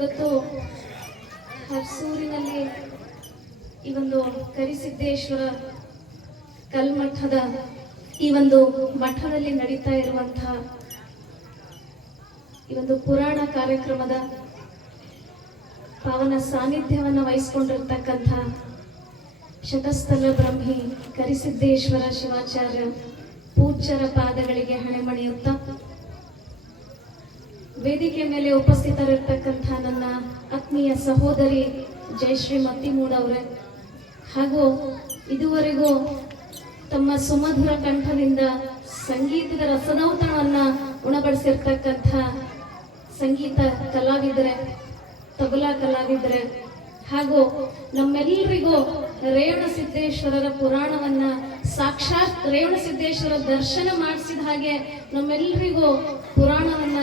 ಇವತ್ತು ಹರ್ಸೂರಿನಲ್ಲಿ ಈ ಒಂದು ಕರಿಸಿದ್ದೇಶ್ವರ ಕಲ್ಮಠದ ಈ ಒಂದು ಮಠದಲ್ಲಿ ನಡೀತಾ ಇರುವಂತಹ ಈ ಒಂದು ಪುರಾಣ ಕಾರ್ಯಕ್ರಮದ ಪಾವನ ಸಾನ್ನಿಧ್ಯವನ್ನು ವಹಿಸಿಕೊಂಡಿರ್ತಕ್ಕಂಥ ಶತಸ್ಥಲ ಬ್ರಹ್ಮಿ ಕರಿಸಿದ್ದೇಶ್ವರ ಶಿವಾಚಾರ್ಯ ಪೂಜ್ಯರ ಪಾದಗಳಿಗೆ ಹಣೆಮಣಿಯುತ್ತಾ ವೇದಿಕೆ ಮೇಲೆ ಉಪಸ್ಥಿತರಿರ್ತಕ್ಕಂಥ ನನ್ನ ಆತ್ಮೀಯ ಸಹೋದರಿ ಜಯಶ್ರೀ ಮತ್ತಿಮೂಡ್ ಅವರೇ ಹಾಗೂ ಇದುವರೆಗೂ ತಮ್ಮ ಸುಮಧುರ ಕಂಠದಿಂದ ಸಂಗೀತದ ರಸದೌತಣವನ್ನ ಉಣಬಡಿಸಿರ್ತಕ್ಕಂಥ ಸಂಗೀತ ಕಲಾವಿದರೆ, ತಬಲಾ ಕಲಾವಿದರೆ ಹಾಗೂ ನಮ್ಮೆಲ್ಲರಿಗೂ ರೇವಣಸಿದ್ದೇಶ್ವರರ ಪುರಾಣವನ್ನ ಸಾಕ್ಷಾತ್ ರೇವಣಸಿದ್ದೇಶ್ವರ ದರ್ಶನ ಮಾಡಿಸಿದ ಹಾಗೆ ನಮ್ಮೆಲ್ಲರಿಗೂ ಪುರಾಣವನ್ನ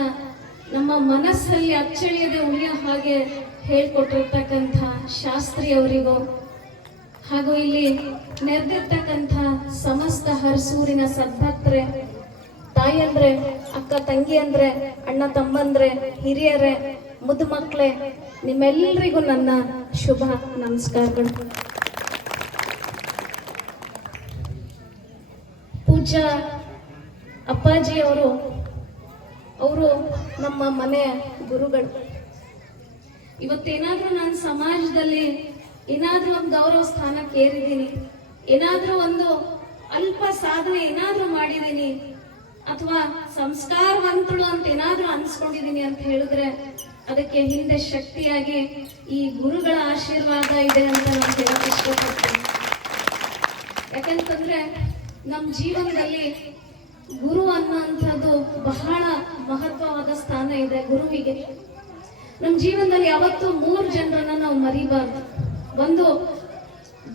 ನಮ್ಮ ಮನಸ್ಸಲ್ಲಿ ಅಚ್ಚಳಿಯದೆ ಉಳಿಯೋ ಹಾಗೆ ಹೇಳ್ಕೊಟ್ಟಿರ್ತಕ್ಕಂಥ ಶಾಸ್ತ್ರಿ ಅವರಿಗೂ ಹಾಗೂ ಇಲ್ಲಿ ನೆರೆದಿರ್ತಕ್ಕಂಥ ಸಮಸ್ತ ಹರ್ಸೂರಿನ ಸದ್ಭಕ್ತರೆ, ತಾಯಂದ್ರೆ, ಅಕ್ಕ ತಂಗಿಯಂದ್ರೆ, ಅಣ್ಣ ತಮ್ಮಂದ್ರೆ, ಹಿರಿಯರೇ, ಮುದ್ದು ಮಕ್ಕಳೇ, ನಿಮ್ಮೆಲ್ಲರಿಗೂ ನನ್ನ ಶುಭ ನಮಸ್ಕಾರಗಳು. ಪೂಜ್ಯ ಅಪ್ಪಾಜಿ ಅವರು ನಮ್ಮ ಮನೆಯ ಗುರುಗಳು. ಇವತ್ತೇನಾದ್ರೂ ನಾನು ಸಮಾಜದಲ್ಲಿ ಏನಾದ್ರೂ ಒಂದು ಗೌರವ ಸ್ಥಾನಕ್ಕೆ ಏರಿದ್ದೀನಿ, ಏನಾದ್ರೂ ಒಂದು ಅಲ್ಪ ಸಾಧನೆ ಏನಾದ್ರೂ ಮಾಡಿದ್ದೀನಿ ಅಥವಾ ಸಂಸ್ಕಾರವಂತಳು ಅಂತ ಏನಾದ್ರೂ ಅನ್ಸ್ಕೊಂಡಿದ್ದೀನಿ ಅಂತ ಹೇಳಿದ್ರೆ ಅದಕ್ಕೆ ಹಿಂದೆ ಶಕ್ತಿಯಾಗಿ ಈ ಗುರುಗಳ ಆಶೀರ್ವಾದ ಇದೆ ಅಂತ ನಾನು ಹೇಳಕ್ ಇಷ್ಟಪಡ್ತೀನಿ. ಯಾಕಂತಂದ್ರೆ ನಮ್ಮ ಜೀವನದಲ್ಲಿ ಗುರು ಅನ್ನೋಂಥದ್ದು ಬಹಳ ಮಹತ್ವವಾದ ಸ್ಥಾನ ಇದೆ ಗುರುವಿಗೆ. ನಮ್ಮ ಜೀವನದಲ್ಲಿ ಯಾವತ್ತೂ 3 ಜನರನ್ನ ನಾವು ಮರಿಬಾರ್ದು. ಒಂದು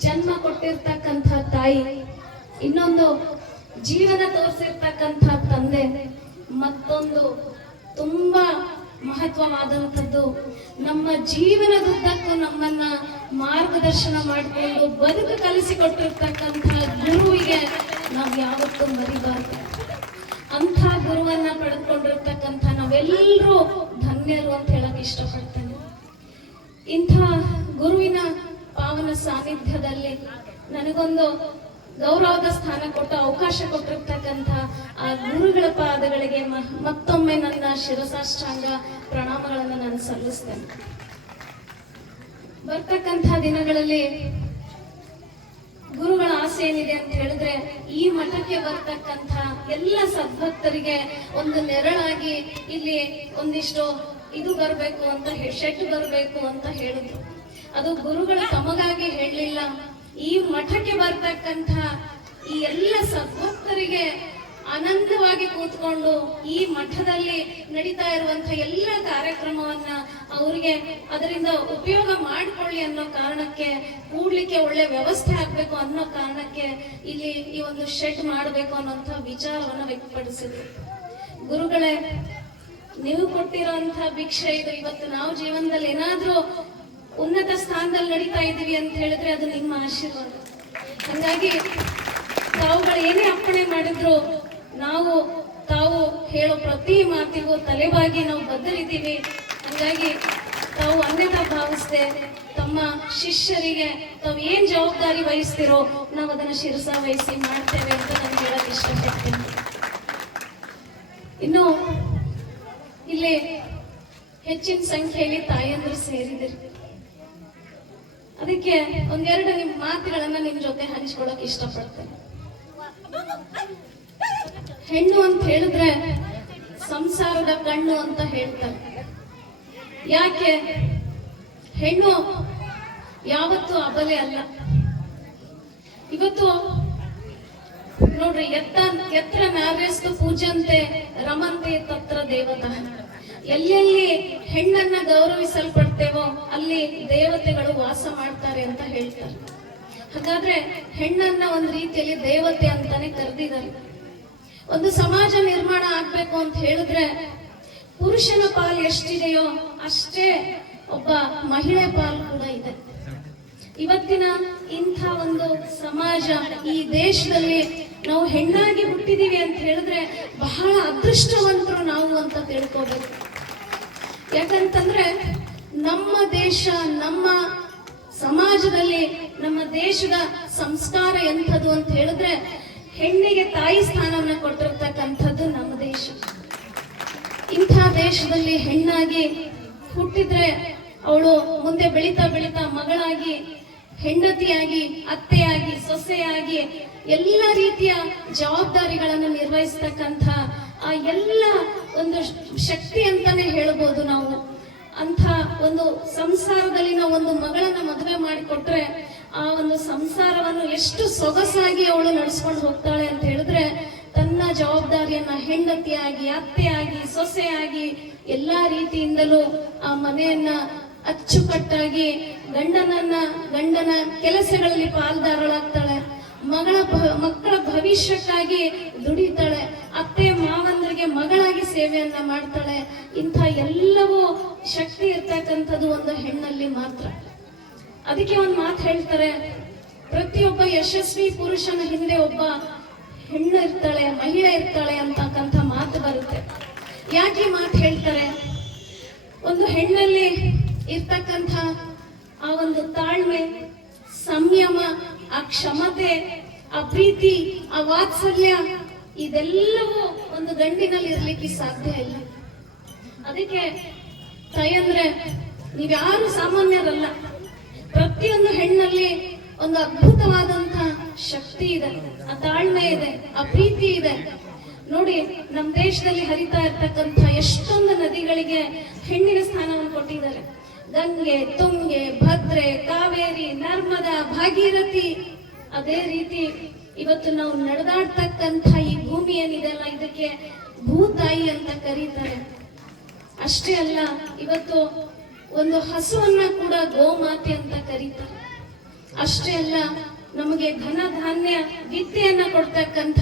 ಜನ್ಮ ಕೊಟ್ಟಿರ್ತಕ್ಕಂಥ ತಾಯಿ, ಇನ್ನೊಂದು ಜೀವನ ತೋರಿಸಿರ್ತಕ್ಕಂಥ ತಂದೆ, ಮತ್ತೊಂದು ತುಂಬಾ ಮಹತ್ವವಾದಂಥದ್ದು ನಮ್ಮ ಜೀವನದುದ್ದಕ್ಕೂ ನಮ್ಮನ್ನ ಮಾರ್ಗದರ್ಶನ ಮಾಡಿಕೊಂಡು ಬದುಕು ಕಲಿಸಿಕೊಟ್ಟಿರ್ತಕ್ಕಂಥ ಗುರುವಿಗೆ ನಾವು ಯಾವತ್ತೂ ಮರಿಬಾರ್ದು. ಅಂಥ ಗುರುವನ್ನ ಪಡೆದುಕೊಂಡಿರ್ತಕ್ಕಂಥ ನಾವೆಲ್ಲರೂ ಧನ್ಯರು ಅಂತ ಹೇಳಕ್ ಇಷ್ಟಪಡ್ತೇನೆ. ಇಂಥ ಗುರುವಿನ ಪಾವನ ಸಾನ್ನಿಧ್ಯದಲ್ಲಿ ನನಗೊಂದು ಗೌರವದ ಸ್ಥಾನ ಕೊಟ್ಟು ಅವಕಾಶ ಕೊಟ್ಟಿರ್ತಕ್ಕಂಥ ಆ ಗುರುಗಳ ಪಾದಗಳಿಗೆ ಮತ್ತೊಮ್ಮೆ ನನ್ನ ಶಿರಸಾಷ್ಟಾಂಗ ಪ್ರಣಾಮಗಳನ್ನು ನಾನು ಸಲ್ಲಿಸ್ತೇನೆ. ಬರ್ತಕ್ಕಂಥ ದಿನಗಳಲ್ಲಿ ಗುರುಗಳ ಆಸೆ ಏನಿದೆ ಅಂತ ಹೇಳಿದ್ರೆ ಈ ಮಠಕ್ಕೆ ಬರ್ತಕ್ಕಂಥ ಎಲ್ಲ ಸದ್ಭಕ್ತರಿಗೆ ಒಂದು ನೆರಳಾಗಿ ಇಲ್ಲಿ ಒಂದಿಷ್ಟು ಇದು ಬರಬೇಕು ಅಂತ ಶೆಡ್ ಬರಬೇಕು ಅಂತ ಹೇಳಿದ್ರು. ಅದು ಗುರುಗಳು ತಮಗಾಗಿ ಹೇಳಲಿಲ್ಲ, ಈ ಮಠಕ್ಕೆ ಬರ್ತಕ್ಕಂಥ ಈ ಎಲ್ಲ ಸದ್ಭಕ್ತರಿಗೆ ಆನಂದವಾಗಿ ಕೂತ್ಕೊಂಡು ಈ ಮಠದಲ್ಲಿ ನಡೀತಾ ಇರುವಂತ ಎಲ್ಲ ಕಾರ್ಯಕ್ರಮವನ್ನ ಅವರಿಗೆ ಅದರಿಂದ ಉಪಯೋಗ ಮಾಡಿಕೊಳ್ಳಿ ಅನ್ನೋ ಕಾರಣಕ್ಕೆ, ಕೂಡ್ಲಿಕ್ಕೆ ಒಳ್ಳೆ ವ್ಯವಸ್ಥೆ ಆಗ್ಬೇಕು ಅನ್ನೋ ಕಾರಣಕ್ಕೆ ಇಲ್ಲಿ ಈ ಒಂದು ಶೆಡ್ ಮಾಡಬೇಕು ಅನ್ನೋಂಥ ವಿಚಾರವನ್ನ ವ್ಯಕ್ತಪಡಿಸಿದ್ರು. ಗುರುಗಳೇ, ನೀವು ಕೊಟ್ಟಿರೋಂಥ ಭಿಕ್ಷೆ ಇದು. ಇವತ್ತು ನಾವು ಜೀವನದಲ್ಲಿ ಏನಾದ್ರೂ ಉನ್ನತ ಸ್ಥಾನದಲ್ಲಿ ನಡೀತಾ ಇದೀವಿ ಅಂತ ಹೇಳಿದ್ರೆ ಅದು ನಿಮ್ಮ ಆಶೀರ್ವಾದ. ಹಾಗಾಗಿ ತಾವುಗಳು ಏನೇ ಅಪ್ಪಣೆ ಮಾಡಿದ್ರು ತಾವು ಹೇಳೋ ಪ್ರತಿ ಮಾತಿಗೂ ತಲೆಬಾಗಿ ನಾವು ಬದ್ಧರಿದ್ದೀವಿ. ಹಾಗಾಗಿ ತಾವು ಅನ್ಯತಾ ಭಾವಿಸದೆ ತಮ್ಮ ಶಿಷ್ಯರಿಗೆ ತಾವು ಏನ್ ಜವಾಬ್ದಾರಿ ವಹಿಸ್ತಿರೋ ನಾವು ಅದನ್ನ ಶಿರಸ ವಹಿಸಿ ಮಾಡ್ತೇವೆ ಅಂತ ನಾನು ಹೇಳಕ್ ಇಷ್ಟಪಡ್ತೀನಿ. ಇನ್ನು ಇಲ್ಲಿ ಹೆಚ್ಚಿನ ಸಂಖ್ಯೆಯಲ್ಲಿ ತಾಯಂದ್ರು ಸೇರಿದಿರಿ. ಅದಕ್ಕೆ ಒಂದೆರಡು ನಿಮ್ಮ ಮಾತುಗಳನ್ನ ನಿಮ್ ಜೊತೆ ಹಂಚ್ಕೊಳಕ್ ಇಷ್ಟಪಡ್ತೇನೆ. ಹೆಣ್ಣು ಅಂತ ಹೇಳಿದ್ರೆ ಸಂಸಾರದ ಕಣ್ಣು ಅಂತ ಹೇಳ್ತಾರೆ. ಯಾಕೆ? ಹೆಣ್ಣು ಯಾವತ್ತೂ ಅಬಲೆ ಅಲ್ಲ. ಇವತ್ತು ನೋಡ್ರಿ, ಎತ್ರ ನಾರ್ಯಸ್ತು ಪೂಜಂತೆ ರಮಂತೆ ತತ್ರ ದೇವತಾ. ಎಲ್ಲೆಲ್ಲಿ ಹೆಣ್ಣನ್ನ ಗೌರವಿಸಲ್ಪಡ್ತೇವೋ ಅಲ್ಲಿ ದೇವತೆಗಳು ವಾಸ ಮಾಡ್ತಾರೆ ಅಂತ ಹೇಳ್ತಾರೆ. ಹಾಗಾದ್ರೆ ಹೆಣ್ಣನ್ನ ಒಂದು ರೀತಿಯಲ್ಲಿ ದೇವತೆ ಅಂತಾನೆ ಕರೆದಿದ್ದಾರೆ. ಒಂದು ಸಮಾಜ ನಿರ್ಮಾಣ ಆಗ್ಬೇಕು ಅಂತ ಹೇಳಿದ್ರೆ ಪುರುಷನ ಪಾಲು ಎಷ್ಟಿದೆಯೋ ಅಷ್ಟೇ ಒಬ್ಬ ಮಹಿಳೆ ಪಾಲು ಕೂಡ ಇದೆ. ಇವತ್ತಿನ ಇಂಥ ಒಂದು ಸಮಾಜ, ಈ ದೇಶದಲ್ಲಿ ನಾವು ಹೆಣ್ಣಾಗಿ ಹುಟ್ಟಿದೀವಿ ಅಂತ ಹೇಳಿದ್ರೆ ಬಹಳ ಅದೃಷ್ಟವಂತರು ನಾವು ಅಂತ ತಿಳ್ಕೋಬೇಕು. ಯಾಕಂತಂದ್ರೆ ನಮ್ಮ ದೇಶ, ನಮ್ಮ ಸಮಾಜದಲ್ಲಿ ನಮ್ಮ ದೇಶದ ಸಂಸ್ಕಾರ ಎಂಥದ್ದು ಅಂತ ಹೇಳಿದ್ರೆ ಹೆಣ್ಣಿಗೆ ತಾಯಿ ಸ್ಥಾನವನ್ನ ಕೊಟ್ಟಿರ್ತಕ್ಕಂಥದ್ದು ನಮ್ಮ ದೇಶ. ಇಂಥ ದೇಶದಲ್ಲಿ ಹೆಣ್ಣಾಗಿ ಹುಟ್ಟಿದ್ರೆ ಅವಳು ಮುಂದೆ ಬೆಳೀತಾ ಬೆಳೀತಾ ಮಗಳಾಗಿ, ಹೆಂಡತಿಯಾಗಿ, ಅತ್ತೆಯಾಗಿ, ಸೊಸೆಯಾಗಿ ಎಲ್ಲ ರೀತಿಯ ಜವಾಬ್ದಾರಿಗಳನ್ನು ನಿರ್ವಹಿಸ್ತಕ್ಕಂಥ ಆ ಎಲ್ಲ ಒಂದು ಶಕ್ತಿ ಅಂತಾನೆ ಹೇಳ್ಬೋದು ನಾವು. ಅಂಥ ಒಂದು ಸಂಸಾರದಲ್ಲಿ ನಾವು ಒಂದು ಮಗಳನ್ನ ಮದುವೆ ಮಾಡಿಕೊಟ್ರೆ ಆ ಒಂದು ಸಂಸಾರವನ್ನು ಎಷ್ಟು ಸೊಗಸಾಗಿ ಅವಳು ನಡೆಸ್ಕೊಂಡು ಹೋಗ್ತಾಳೆ ಅಂತ ಹೇಳಿದ್ರೆ, ತನ್ನ ಜವಾಬ್ದಾರಿಯನ್ನ ಹೆಂಡತಿಯಾಗಿ, ಅತ್ತೆಯಾಗಿ, ಸೊಸೆಯಾಗಿ ಎಲ್ಲಾ ರೀತಿಯಿಂದಲೂ ಆ ಮನೆಯನ್ನ ಅಚ್ಚುಕಟ್ಟಾಗಿ ಗಂಡನ ಕೆಲಸಗಳಲ್ಲಿ ಪಾಲ್ದಾರಳಾಗ್ತಾಳೆ. ಮಕ್ಕಳ ಭವಿಷ್ಯಕ್ಕಾಗಿ ದುಡಿತಾಳೆ. ಅತ್ತೆ ಮಾವಂದರಿಗೆ ಮಗಳಾಗಿ ಸೇವೆಯನ್ನ ಮಾಡ್ತಾಳೆ. ಇಂಥ ಎಲ್ಲವೂ ಶಕ್ತಿ ಇರ್ತಕ್ಕಂಥದ್ದು ಒಂದು ಹೆಣ್ಣಲ್ಲಿ ಮಾತ್ರ. ಅದಕ್ಕೆ ಒಂದು ಮಾತು ಹೇಳ್ತಾರೆ, ಪ್ರತಿಯೊಬ್ಬ ಯಶಸ್ವಿ ಪುರುಷನ ಹಿಂದೆ ಒಬ್ಬ ಹೆಣ್ಣು ಇರ್ತಾಳೆ, ಮಹಿಳೆ ಇರ್ತಾಳೆ ಅಂತಕ್ಕಂಥ ಮಾತು ಬರುತ್ತೆ. ಯಾಕೆ ಮಾತು ಹೇಳ್ತಾರೆ? ಒಂದು ಹೆಣ್ಣಲ್ಲಿ ಇರ್ತಕ್ಕಂಥ ಆ ಒಂದು ತಾಳ್ಮೆ, ಸಂಯಮ, ಆ ಕ್ಷಮತೆ, ಆ ಪ್ರೀತಿ, ಆ ವಾತ್ಸಲ್ಯ ಇದೆಲ್ಲವೂ ಒಂದು ಗಂಡಿನಲ್ಲಿ ಇರ್ಲಿಕ್ಕೆ ಸಾಧ್ಯ ಇಲ್ಲ. ಅದಕ್ಕೆ ತಾಯಂದ್ರೆ ನೀವ್ಯಾರು ಸಾಮಾನ್ಯರಲ್ಲ. ಪ್ರತಿಯೊಂದು ಹೆಣ್ಣಲ್ಲಿ ಒಂದು ಅದ್ಭುತವಾದಂತ ಶಕ್ತಿ ಇದೆ, ಆ ತಾಳ್ಮೆ ಇದೆ, ಆ ಪ್ರೀತಿ ಇದೆ. ನೋಡಿ, ನಮ್ಮ ದೇಶದಲ್ಲಿ ಹರಿತಾ ಇರ್ತಕ್ಕಂಥ ಎಷ್ಟೊಂದು ನದಿಗಳಿಗೆ ಹೆಣ್ಣಿನ ಸ್ಥಾನವನ್ನು ಕೊಟ್ಟಿದ್ದಾರೆ. ಗಂಗೆ, ತುಂಗೆ, ಭದ್ರೆ, ಕಾವೇರಿ, ನರ್ಮದಾ, ಭಾಗೀರಥಿ. ಅದೇ ರೀತಿ ಇವತ್ತು ನಾವು ನಡೆದಾಡ್ತಕ್ಕಂಥ ಈ ಭೂಮಿ ಏನಿದೆಲ್ಲ ಇದಕ್ಕೆ ಭೂತಾಯಿ ಅಂತ ಕರೀತಾರೆ. ಅಷ್ಟೇ ಅಲ್ಲ, ಇವತ್ತು ಒಂದು ಹಸುವನ್ನ ಕೂಡ ಗೋಮಾತೆ ಅಂತ ಕರೀತಾರೆ. ಅಷ್ಟೇ ಅಲ್ಲ, ನಮಗೆ ಧನ ಧಾನ್ಯ ವಿದ್ಯೆಯನ್ನ ಕೊಡ್ತಕ್ಕಂಥ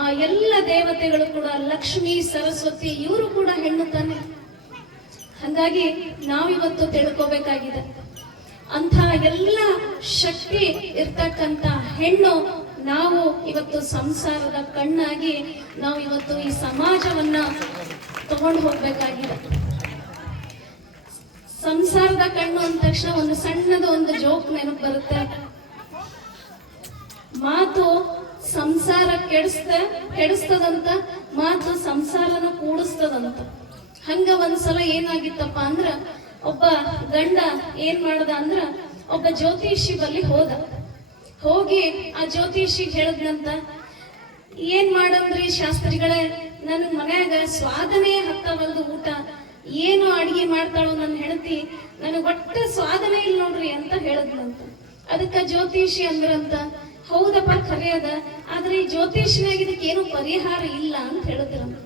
ಆ ಎಲ್ಲ ದೇವತೆಗಳು ಕೂಡ ಲಕ್ಷ್ಮೀ, ಸರಸ್ವತಿ ಇವರು ಕೂಡ ಹೆಣ್ಣು ತಾನೆ. ಹಾಗಾಗಿ ನಾವಿವತ್ತು ತಿಳ್ಕೋಬೇಕಾಗಿದೆ, ಅಂಥ ಎಲ್ಲ ಶಕ್ತಿ ಇರ್ತಕ್ಕಂಥ ಹೆಣ್ಣು ನಾವು ಇವತ್ತು ಸಂಸಾರದ ಕಣ್ಣಾಗಿ ನಾವು ಇವತ್ತು ಈ ಸಮಾಜವನ್ನ ತಗೊಂಡು ಹೋಗ್ಬೇಕಾಗಿದೆ. ಸಂಸಾರದ ಕಣ್ಣು ಅಂದ ತಕ್ಷಣ ಒಂದು ಸಣ್ಣದ ಒಂದು ಜೋಕ್ ನೆನಪು ಬರುತ್ತೆ. ಮಾತು ಸಂಸಾರ ಕೆಡಿಸ್ತದಂತ, ಮಾತು ಸಂಸಾರನ ಕೂಡಿಸ್ತದಂತ. ಹಂಗ ಒಂದ್ಸಲ ಏನಾಗಿತ್ತಪ್ಪ ಅಂದ್ರ, ಒಬ್ಬ ಗಂಡ ಏನ್ ಮಾಡ್ದ ಅಂದ್ರ ಒಬ್ಬ ಜ್ಯೋತಿಷಿ ಬಲ್ಲಿ ಹೋಗಿ ಆ ಜ್ಯೋತಿಷಿಗೆ ಹೇಳದ್ನಂತ, ಏನ್ ಮಾಡಂದ್ರಿ ಶಾಸ್ತ್ರಿಗಳೇ, ನನ್ ಮನ್ಯಾಗ ಸ್ವಾದನೇ ಹತ್ತವಲ್ದು ಊಟ, ಏನು ಅಡಿಗೆ ಮಾಡ್ತಾಳೋ ನನ್ನ ಹೆಂಡತಿ, ನನಗ್ ಒಟ್ಟ ಸ್ವಾದನೇ ಇಲ್ಲ ನೋಡ್ರಿ ಅಂತ ಹೇಳದ್ನಂತ. ಅದಕ್ಕ ಜ್ಯೋತಿಷಿ ಅಂದ್ರಂತ, ಹೌದಪ್ಪ ಖರೆ ಅದ, ಆದ್ರೆ ಈ ಜ್ಯೋತಿಷಿನಾಗ ಇದಕ್ಕೇನು ಪರಿಹಾರ ಇಲ್ಲ ಅಂತ ಹೇಳಿದ್ರಂತ.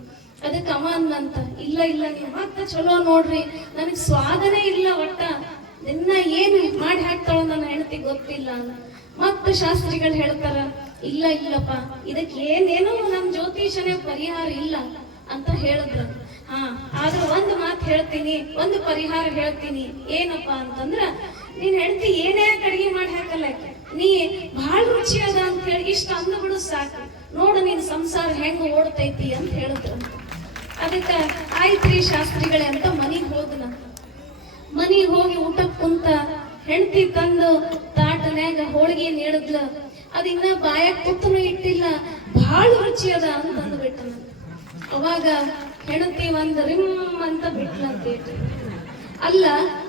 ಅದಕ್ಕೆ ಅವ ಅಂದಂತ, ಇಲ್ಲ ನೀವು ಮತ್ತ ಚಲೋ ನೋಡ್ರಿ, ನನಗ್ ಸ್ವಾದನೇ ಇಲ್ಲ, ಒಟ್ಟ ನಿನ್ನ ಏನು ಮಾಡಿ ಹಾಕ್ತಾಳೋ ನನ್ನ ಹೆಂಡತಿ ಗೊತ್ತಿಲ್ಲ ಅಂತ. ಮತ್ತ ಶಾಸ್ತ್ರಿಗಳು ಹೇಳ್ತಾರ, ಇಲ್ಲಪ್ಪ ಇದಕ್ಕೆ ಏನೇನೋ ನಮ್ ಜ್ಯೋತಿಷನೇ ಪರಿಹಾರ ಇಲ್ಲ ಅಂತ ಹೇಳಿದ್ರ. ಆದ್ರೆ ಒಂದು ಮಾತು ಹೇಳ್ತೀನಿ, ಒಂದು ಪರಿಹಾರ ಹೇಳ್ತೀನಿ. ಏನಪ್ಪ ಅಂತಂದ್ರ, ನೀನ್ ಹೆಂಡತಿ ಏನೇ ಅಡಿಗೆ ಮಾಡಿ ಹಾಕಲ್ಲ, ನೀ ಬಹಳ ರುಚಿ ಅದ ಅಂತ ಹೇಳಿ ಇಷ್ಟ ಅಂದ ಬಿಡು ಸಾಕು, ನೋಡು ನಿನ್ ಸಂಸಾರ ಹೆಂಗ ಓಡ್ತೈತಿ ಅಂತ ಹೇಳಿದ್ರಂತ. ಅದಕ್ಕ ಆಯ್ತ್ರಿ ಶಾಸ್ತ್ರಿಗಳೇ ಅಂತ ಮನಿಗ್ ಹೋಗಿ ಊಟಕ್ಕೆ ಕುಂತ ಹೆಂಡತಿ ತಂದು ತಾಟನ್ಯಾಗ ಹೋಳಿಗೆ ನೀಡಿದ್ಲ. ಅದಿನ್ನ ಬಾಯಾಗ ತುತ್ತನು ಇಟ್ಟಿಲ್ಲ, ಬಹಳ ರುಚಿ ಅದ ಅಂತ ಅಂದ್ಬಿಟ್ಟನ. ಅವಾಗ ಹೆಂಡತಿ ಒಂದ್ ರಿಮ್ ಅಂತ ಬಿಟ್ಲಂತ. ಅಲ್ಲ,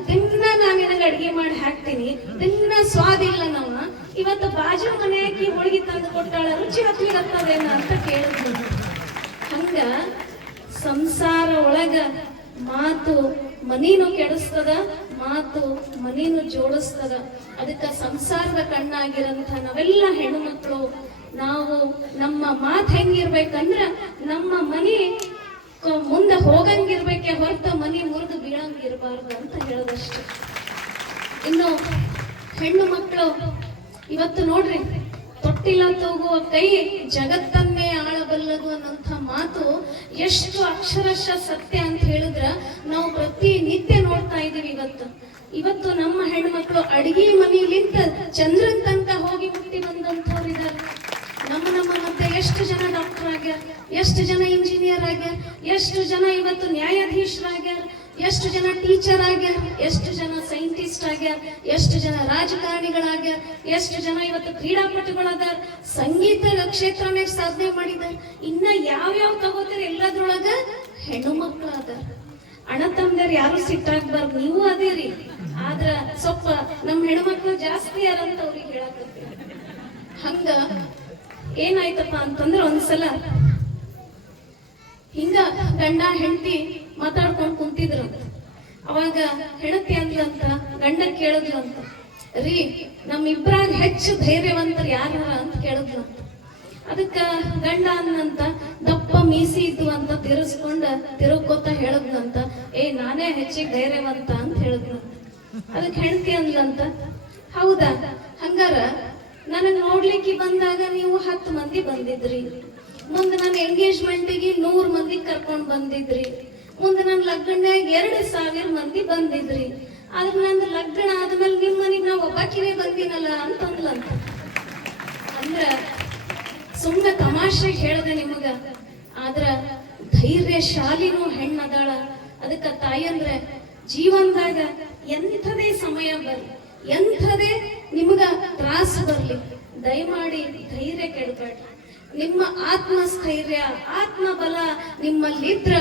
ದಿನ ನಾನು ನಿನಗ ಅಡಿಗೆ ಮಾಡಿ ಹಾಕ್ತೀನಿ, ದಿನ ಸ್ವಾದ ಇಲ್ಲ ನಾವ, ಇವತ್ತು ಬಾಜು ಮನೆಯಾಗಿ ಹೋಳಿಗೆ ತಂದು ಕೊಟ್ಟಾಳ, ರುಚಿ ಹತ್ಲಿಗತ್ತದೇನ ಅಂತ ಕೇಳಿದ್ವಿ. ಹಂಗ ಸಂಸಾರ ಒಳಗ ಮಾತು ಮನೀನು ಕೆಡಿಸ್ತದ, ಮಾತು ಮನೀನು ಜೋಡಿಸ್ತದ. ಅದಕ್ಕ ಸಂಸಾರದ ಕಣ್ಣಾಗಿರಂತ ನಾವೆಲ್ಲ ಹೆಣ್ಣು ಮಕ್ಕಳು ನಾವು ನಮ್ಮ ಮಾತು ಹೆಂಗಿರ್ಬೇಕಂದ್ರ ನಮ್ಮ ಮನಿ ಮುಂದೆ ಹೋಗಂಗಿರ್ಬೇಕೆ ಹೊರತ ಮನಿ ಮುರಿದು ಬೀಳಂಗಿರ್ಬಾರ್ದು ಅಂತ ಹೇಳೋದಷ್ಟೇ. ಇನ್ನು ಹೆಣ್ಣು ಮಕ್ಕಳು ಇವತ್ತು ನೋಡ್ರಿ, ತೊಟ್ಟಿಲ್ಲ ತೂಗುವ ಕೈ ಜಗತ್ತನ್ನೇ ಆಳಬಲ್ಲದು ಅನ್ನೋಂಥ ಮಾತು ಎಷ್ಟು ಅಕ್ಷರಶಃ ಸತ್ಯ ಅಂತ ಹೇಳಿದ್ರ ನಾವು ಪ್ರತಿನಿತ್ಯ ನೋಡ್ತಾ ಇದೀವಿ. ಇವತ್ತು ನಮ್ಮ ಹೆಣ್ಮಕ್ಳು ಅಡಿಗೆ ಮನೆಯಲ್ಲಿಂದ ಚಂದ್ರನ್ ತನಕ ಹೋಗಿ ಮುಟ್ಟಿ ಬಂದಂಥವ್ರು ಇದ್ದಾರೆ. ನಮ್ಮ ಮತ್ತೆ ಎಷ್ಟು ಜನ ಡಾಕ್ಟರ್ ಆಗ್ಯಾರ, ಎಷ್ಟು ಜನ ಇಂಜಿನಿಯರ್ ಆಗ್ಯಾರ, ಎಷ್ಟು ಜನ ಇವತ್ತು ನ್ಯಾಯಾಧೀಶರಾಗ್ಯಾರ, ಎಷ್ಟು ಜನ ಟೀಚರ್ ಆಗ್ಯಾರ, ಎಷ್ಟು ಜನ ಸೈಂಟಿಸ್ಟ್ ಆಗ್ಯಾರ, ಎಷ್ಟು ಜನ ರಾಜಕಾರಣಿಗಳಾಗ್ಯಾರ, ಎಷ್ಟು ಜನ ಇವತ್ತು ಕ್ರೀಡಾಪಟುಗಳಾದಾರ, ಸಂಗೀತ ಕ್ಷೇತ್ರನಾಗ ಸಾಧನೆ ಮಾಡಿದಾರ. ಇನ್ನ ಯಾವ್ಯಾವ ತಗೋತಾರೆ ಎಲ್ಲದ್ರೊಳಗ ಹೆಣ್ಣು ಮಕ್ಕಳು ಅದಾರ. ಅಣ್ಣ ತಮ್ಮದವ್ರು ಯಾರು ಸಿಟ್ಟಾಗ್ಬಾರ್ದು, ನೀವು ಅದೇರಿ. ಆದ್ರ ಸ್ವಲ್ಪ ನಮ್ ಹೆಣ್ಮಕ್ಳು ಜಾಸ್ತಿ ಯಾರಂತ ಅವ್ರಿಗೆ ಹೇಳಕತ್ತೀವಿ. ಹಂಗ ಏನಾಯ್ತಪ್ಪ ಅಂತಂದ್ರ ಒಂದ್ಸಲ ಹಿಂಗ ಗಂಡ ಹೆಂಡತಿ ಮಾತಾಡ್ಕೊಂಡ್ ಕುಂತಿದ್ರಂತ. ಅವಾಗ ಹೆಂಡತಿ ಅಂದ್ಲಂತ, ಗಂಡ ಕೇಳಿದ್ಲಂತ, ರೀ ನಮ್ಮಿಬ್ರಾಗ ಹೆಚ್ಚು ಧೈರ್ಯವಂತರು ಯಾರ ಅಂತ ಕೇಳಿದ್ಲಂತ. ಅದಕ್ಕ ಗಂಡ ಅನ್ನಂತ, ದಪ್ಪ ಮೀಸಿ ಇದ್ದು ಅಂತ ತಿರುಗ್ಕೋತ ಹೇಳದ್ನಂತ, ನಾನೇ ಹೆಚ್ಚಿಗೆ ಧೈರ್ಯವಂತ ಅಂತ ಹೇಳಿದ್ನಂತ. ಅದಕ್ಕೆ ಹೆಂಡತಿ ಅಂದ್ಲಂತ, ಹೌದಾ, ಹಂಗಾರ ನನಗ್ ನೋಡ್ಲಿಕ್ಕೆ ಬಂದಾಗ ನೀವು 10 ಮಂದಿ ಬಂದಿದ್ರಿ, ಮುಂದೆ ನನ್ನ ಎಂಗೇಜ್ಮೆಂಟಿಗೆ 100 ಮಂದಿ ಕರ್ಕೊಂಡ್ ಬಂದಿದ್ರಿ, ಮುಂದೆ ನನ್ನ ಲಗ್ನಾಗ 2,000 ಮಂದಿ ಬಂದಿದ್ರಿ, ಆದ್ರೆ ನಂದು ಲಗ್ನ ಆದ್ಮೇಲೆ ನಿಮ್ ಮನೆಗ್ ನಾವ್ ಒಬ್ಬಾಕಿನೇ ಬಂದಿನಲ್ಲ ಅಂತಂದ್ಲಂತ. ಅಂದ್ರ ಸುಮ್ಮನೆ ತಮಾಷೆಗೆ ಹೇಳ್ದೆ ನಿಮಗ, ಆದ್ರ ಧೈರ್ಯಶಾಲಿನೂ ಹೆಣ್ಣದಾಳ. ಅದಕ್ಕ ತಾಯಂದ್ರೆ ಜೀವನದಾಗ ಎಂಥದೇ ಸಮಯ ಬರ್ಲಿ, ಎಂಥದೇ ನಿಮಗ ತ್ರಾಸ ಬರ್ಲಿ, ದಯಮಾಡಿ ಧೈರ್ಯ ಕೆಡಬೇಡ್ರಿ. ನಿಮ್ಮ ಆತ್ಮಸ್ಥೈರ್ಯ, ಆತ್ಮಬಲ ನಿಮ್ಮಲ್ಲಿದ್ರ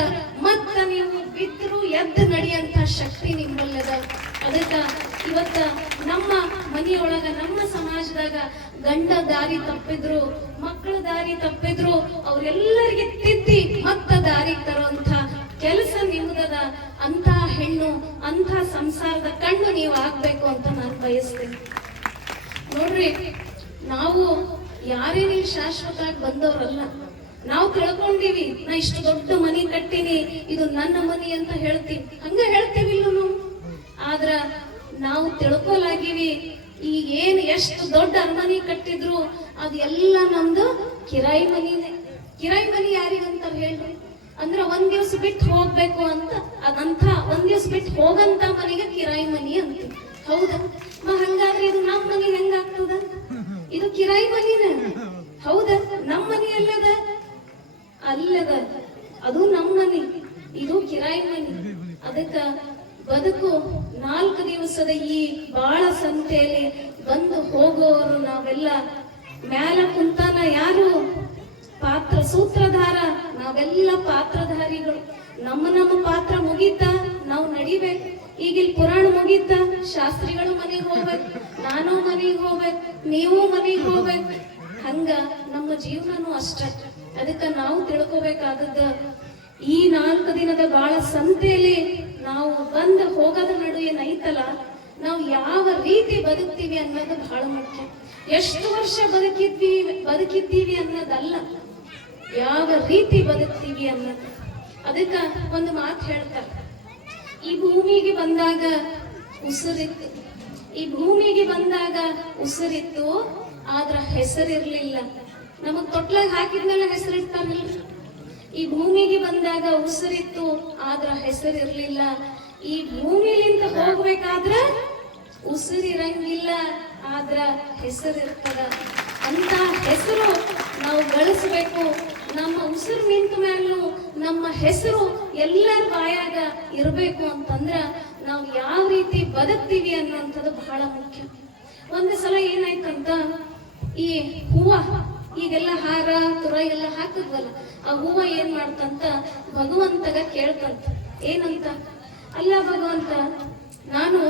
ಮತ್ತ ನೀವು ಬಿದ್ರು ಎದ್ದು ನಡೆಯಂತ ಶಕ್ತಿ ನಿಮ್ಮಲ್ಲದ. ಅದಕ್ಕ ಇವತ್ತ ನಮ್ಮ ಮನೆಯೊಳಗ, ನಮ್ಮ ಸಮಾಜದಾಗ ಗಂಡ ದಾರಿ ತಪ್ಪಿದ್ರು, ಮಕ್ಕಳ ದಾರಿ ತಪ್ಪಿದ್ರು, ಅವ್ರೆಲ್ಲರಿಗೆ ತಿದ್ದಿ ಮತ್ತ ದಾರಿ ತರುವಂತ ಕೆಲಸ ನಿಮ್ಮದದ. ಅಂತ ಹೆಣ್ಣು, ಅಂತ ಸಂಸಾರದ ಕಣ್ಣು ನೀವು ಆಗ್ಬೇಕು ಅಂತ ನಾನು ಬಯಸ್ತೇನೆ. ನೋಡ್ರಿ, ನಾವು ಯಾರೇನೇ ಶಾಶ್ವತವಾಗಿ ಬಂದವರಲ್ಲ. ನಾವು ತಿಳ್ಕೊಂಡಿವಿ, ನಾ ಇಷ್ಟು ದೊಡ್ಡ ಮನಿ ಕಟ್ಟಿನಿ, ಇದು ನನ್ನ ಮನಿ ಅಂತ ಹೇಳ್ತೀವಿ, ಹಂಗ ಹೇಳ್ತೀವಿಲ್ಲ ನಾವು. ಆದ್ರ ನಾವು ತಿಳ್ಕೊಲಾಗಿವಿ, ಈಗ ಏನ್ ಎಷ್ಟು ದೊಡ್ಡ ಅರಮನಿ ಕಟ್ಟಿದ್ರು ಅದೆಲ್ಲ ನಮ್ದು ಕಿರಾಯಿ ಮನಿನೇ. ಕಿರಾಯಿ ಮನಿ ಯಾರಿಗಂತ ಹೇಳ್ರಿ? ಅಂದ್ರ ಒಂದ್ ದಿವ್ಸ ಬಿಟ್ಟು ಹೋಗ್ಬೇಕು ಅಂತ, ಅದಂತ ಒಂದ್ ದಿವ್ಸ ಬಿಟ್ಟು ಹೋಗಂತ ಮನೆಗೆ ಕಿರಾಯಿ ಮನಿ ಅಂತೀವಿ, ಹೌದಾ? ಹಂಗಾದ್ರೆ ಇದು ನಮ್ಮ ಮನಿ ಹೆಂಗಾಗ್ತದ? ಇದು ಕಿರಾಯಿ ಮನಿನ, ಹೌದಾ? ನಮ್ಮ ಮನಿ ಅಲ್ಲದ ಅದು ನಮ್ಮ ಮನಿ, ಇದು ಕಿರಾಯಿ ಮನಿ. ಅದಕ್ಕ ಬದುಕು 4 ದಿವಸದ ಈ ಬಾಳ ಸಂತೆಯಲ್ಲಿ ಬಂದು ಹೋಗೋರು ನಾವೆಲ್ಲ. ಮ್ಯಾಲ ಕುಂತಾನ ಯಾರು? ಪಾತ್ರ ಸೂತ್ರಧಾರ, ನಾವೆಲ್ಲ ಪಾತ್ರಧಾರಿಗಳು. ನಮ್ಮ ಪಾತ್ರ ಮುಗೀತ, ನಾವು ನಡಿಬೇಕು. ಈಗಿಲ್ ಪುರಾಣ ಮುಗೀತ, ಶಾಸ್ತ್ರಿಗಳು ಮನೆಗೆ ಹೋಗ್ಬೇಕು, ನಾನು ಮನೆಗೆ ಹೋಗ್ಬೇಕು, ನೀವು ಮನೆಗೆ ಹೋಗ್ಬೇಕು. ಹಂಗ ನಮ್ಮ ಜೀವನನೂ ಅಷ್ಟೇ. ಅದಕ್ಕ ನಾವು ತಿಳ್ಕೊಬೇಕಾದದ್ದ, ಈ 4 ದಿನದ ಬಾಳ ಸಂತೆಯಲ್ಲಿ ನಾವು ಬಂದು ಹೋಗೋದ ನಡುವೆ ಏನೈತಲ್ಲ, ನಾವು ಯಾವ ರೀತಿ ಬದುಕ್ತೀವಿ ಅನ್ನೋದು ಬಹಳ ಮುಖ್ಯ. ಎಷ್ಟು ವರ್ಷ ಬದುಕಿದ್ದೀವಿ ಅನ್ನೋದಲ್ಲ, ಯಾವ ರೀತಿ ಬದುಕ್ತೀವಿ ಅನ್ನೋದು. ಅದಕ್ಕ ಒಂದು ಮಾತು ಹೇಳ್ತಾರೆ, ಈ ಭೂಮಿಗೆ ಬಂದಾಗ ಉಸಿರಿತ್ತು, ಈ ಭೂಮಿಗೆ ಬಂದಾಗ ಉಸಿರಿತ್ತು, ಆದ್ರ ಹೆಸರಿರ್ಲಿಲ್ಲ. ನಮಗ್ ತೊಟ್ಲಾಗ ಹಾಕಿದ್ಮೇಲೆ ಹೆಸರಿರ್ತಾರಲ್ಲ. ಈ ಭೂಮಿಗೆ ಬಂದಾಗ ಉಸಿರಿತ್ತು, ಆದ್ರ ಹೆಸರಿರ್ಲಿಲ್ಲ. ಈ ಭೂಮಿಲಿಂದ ಹೋಗ್ಬೇಕಾದ್ರ ಉಸಿರಿರಂಗಿಲ್ಲ, ಆದ್ರ ಹೆಸರಿರ್ತದ. ಅಂತ ಹೆಸರು ನಾವು ಗಳಿಸ್ಬೇಕು. ನಮ್ಮ ಉಸಿರು ನಿಂತ ಮೇಲೂ ನಮ್ಮ ಹೆಸರು ಎಲ್ಲರ ಬಾಯಾಗ ಇರಬೇಕು ಅಂತಂದ್ರ ನಾವು ಯಾವ ರೀತಿ ಬದುಕ್ತೀವಿ ಅನ್ನೋಂಥದ್ದು ಬಹಳ ಮುಖ್ಯ. ಒಂದು ಸಲ ಏನಾಯ್ತಂತ, ಈ ಹೂವ ಈಗೆಲ್ಲ ಹಾರ ತುರ ಎಲ್ಲ ಹಾಕಿದ್ವಲ್ಲ, ಆ ಹೂವ ಏನ್ ಮಾಡ್ತಂತ ಭಗವಂತಗ ಕೇಳ್ತಂತ. ಏನಂತ? ಅಲ್ಲ ಭಗವಂತ, ನಾನು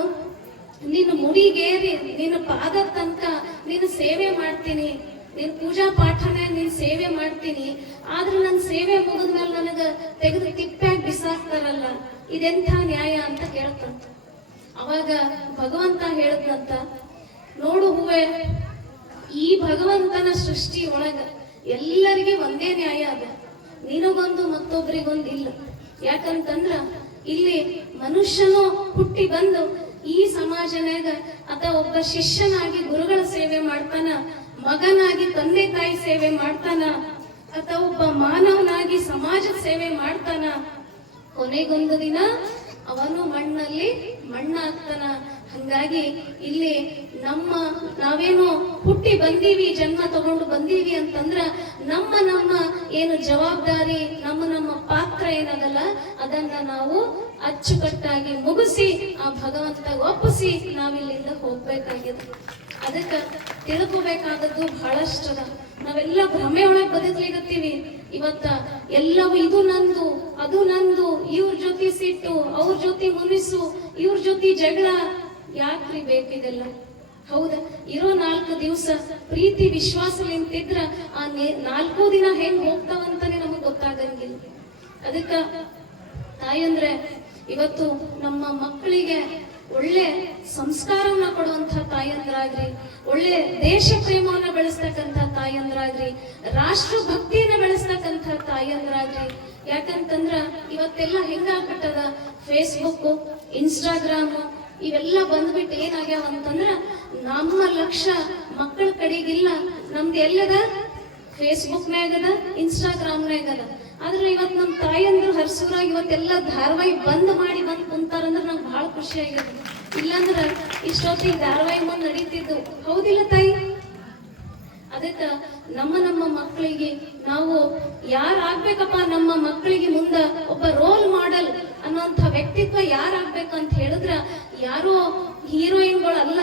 ನಿನ್ನ ಮುಡಿಗೇರಿ ನಿನ್ನ ಪಾದ ತನಕ ನಿನ್ನ ಸೇವೆ ಮಾಡ್ತೀನಿ, ನಿನ್ ಪೂಜಾ ಪಾಠನ ನಿನ್ ಸೇವೆ ಮಾಡ್ತೀನಿ, ಆದ್ರೆ ನನ್ನ ಸೇವೆ ಮುಗಿದ್ಮೇಲೆ ನನಗ ತೆಗೆದು ತಿಪ್ಪ್ಯಾಗ ಬಿಸಾಕ್ತಾರಲ್ಲ, ಇದೆಂಥ ನ್ಯಾಯ ಅಂತ ಕೇಳ್ತಂತ. ಅವಾಗ ಭಗವಂತ ಹೇಳದ್ನಂತ, ನೋಡು ಹೂವೆ, ಈ ಭಗವಂತನ ಸೃಷ್ಟಿ ಒಳಗ ಎಲ್ಲರಿಗೆ ಒಂದೇ ನ್ಯಾಯ ಅದ, ನಿನಗೊಂದು ಮತ್ತೊಬ್ಬರಿಗೊಂದು ಇಲ್ಲ. ಯಾಕಂತಂದ್ರ ಇಲ್ಲಿ ಮನುಷ್ಯನು ಹುಟ್ಟಿ ಬಂದು ಈ ಸಮಾಜನಾಗ ಅಥವಾ ಒಬ್ಬ ಶಿಷ್ಯನಾಗಿ ಗುರುಗಳ ಸೇವೆ ಮಾಡ್ತಾನ, ಮಗನಾಗಿ ತಂದೆ ತಾಯಿ ಸೇವೆ ಮಾಡ್ತಾನ, ಅಥವಾ ಒಬ್ಬ ಮಾನವನಾಗಿ ಸಮಾಜ ಸೇವೆ ಮಾಡ್ತಾನ. ಕೊನೆಗೊಂದು ದಿನ ಅವನು ಮಣ್ಣಲ್ಲಿ ಮಣ್ಣಾಗ್ತಾನ. ಹಂಗಾಗಿ ಇಲ್ಲಿ ನಾವೇನು ಹುಟ್ಟಿ ಬಂದೀವಿ, ಜನ್ಮ ತಗೊಂಡು ಬಂದೀವಿ ಅಂತಂದ್ರ ನಮ್ಮ ಏನು ಜವಾಬ್ದಾರಿ, ನಮ್ಮ ಪಾತ್ರ ಏನದಲ್ಲ ಅದನ್ನ ನಾವು ಅಚ್ಚುಕಟ್ಟಾಗಿ ಮುಗಿಸಿ ಆ ಭಗವಂತ ಒಪ್ಪಿಸಿ ನಾವಿಲ್ಲಿಂದ ಹೋಗ್ಬೇಕಾಗಿದೆ. ಅದಕ್ಕ ತಿಳ್ಕೋಬೇಕಾದದ್ದು ಬಹಳಷ್ಟದ. ನಾವೆಲ್ಲ ಭ್ರಮೆ ಒಳಗೆ ಬದುಕ್ಲಿಗತ್ತೀವಿ. ಇವತ್ತ ಎಲ್ಲವೂ ಇದು ನಂದು, ಅದು ನಂದು, ಇವ್ರ ಜೊತೆ ಸಿಟ್ಟು, ಅವ್ರ ಜೊತೆ ಮುನಿಸು, ಇವ್ರ ಜೊತೆ ಜಗಳ, ಯಾಕ್ರಿ ಬೇಕಿದೆಲ್ಲ? ಹೌದಾ? ಇರೋ 4 ದಿವಸ ಪ್ರೀತಿ ವಿಶ್ವಾಸ ನಿಂತಿದ್ರ ಆ 4 ದಿನ ಹೆಂಗ್ ಹೋಗ್ತಾವಂತಾನೆ ನಮಗ್ ಗೊತ್ತಾಗಂಗಿಲ್ಲ. ಅದಕ್ಕ ತಾಯಂದ್ರೆ ಇವತ್ತು ನಮ್ಮ ಮಕ್ಕಳಿಗೆ ಒಳ್ಳೆ ಸಂಸ್ಕಾರವನ್ನ ಕೊಡುವಂತ ತಾಯಂದ್ರಾಗ್ರಿ, ಒಳ್ಳೆ ದೇಶ ಪ್ರೇಮವನ್ನ ಬೆಳೆಸ್ತಕ್ಕಂಥ ತಾಯಂದ್ರಾಗ್ರಿ, ರಾಷ್ಟ್ರ ಭಕ್ತಿಯನ್ನ ಬೆಳೆಸ್ತಕ್ಕಂಥ ತಾಯಂದ್ರಾಗ್ರಿ. ಯಾಕಂತಂದ್ರ ಇವತ್ತೆಲ್ಲ ಹೆಂಗಾಗ್ಬಿಟ್ಟದ, ಫೇಸ್ಬುಕ್, ಇನ್ಸ್ಟಾಗ್ರಾಮ್ ಇವೆಲ್ಲ ಬಂದ್ಬಿಟ್ಟು ಏನಾಗ್ಯಾವ ಅಂತಂದ್ರ ನಮ್ಮ ಲಕ್ಷ್ಯ ಮಕ್ಕಳ ಕಡೆಗಿಲ್ಲ. ನಮ್ದು ಎಲ್ಲದ ಫೇಸ್ಬುಕ್ನಾಗದ, ಇನ್ಸ್ಟಾಗ್ರಾಮ್ನಾಗದ. ಆದ್ರೆ ಇವತ್ ನಮ್ ತಾಯಂದ್ರು ಹರ್ಸೂರಾಗಿ ಇವತ್ತೆಲ್ಲ ಧಾರಾವಾಹಿ ಬಂದ್ ಮಾಡಿ ಬಂದ್ ಕುಂತಾರಂದ್ರ ನಂಗೆ ಬಹಳ ಖುಷಿ ಆಗಿದೆ. ಇಲ್ಲಾಂದ್ರ ಇಷ್ಟೊತ್ತಿಗೆ ಧಾರಾವಾಹಿ ಮುಂದ್ ನಡೀತಿದ್ದು. ಹೌದಿಲ್ಲ ತಾಯಿ? ಅದಕ್ಕ ನಮ್ಮ ಮಕ್ಕಳಿಗೆ ನಾವು ಯಾರಾಗ್ಬೇಕಪ್ಪ, ನಮ್ಮ ಮಕ್ಕಳಿಗೆ ಮುಂದ ಒಬ್ಬ ರೋಲ್ ಮಾಡೆಲ್ ಅನ್ನೋಂಥ ವ್ಯಕ್ತಿತ್ವ ಯಾರಾಗ್ಬೇಕಂತ ಹೇಳಿದ್ರ ಯಾರೋ ಹೀರೋಯಿನ್ಗಳಲ್ಲ,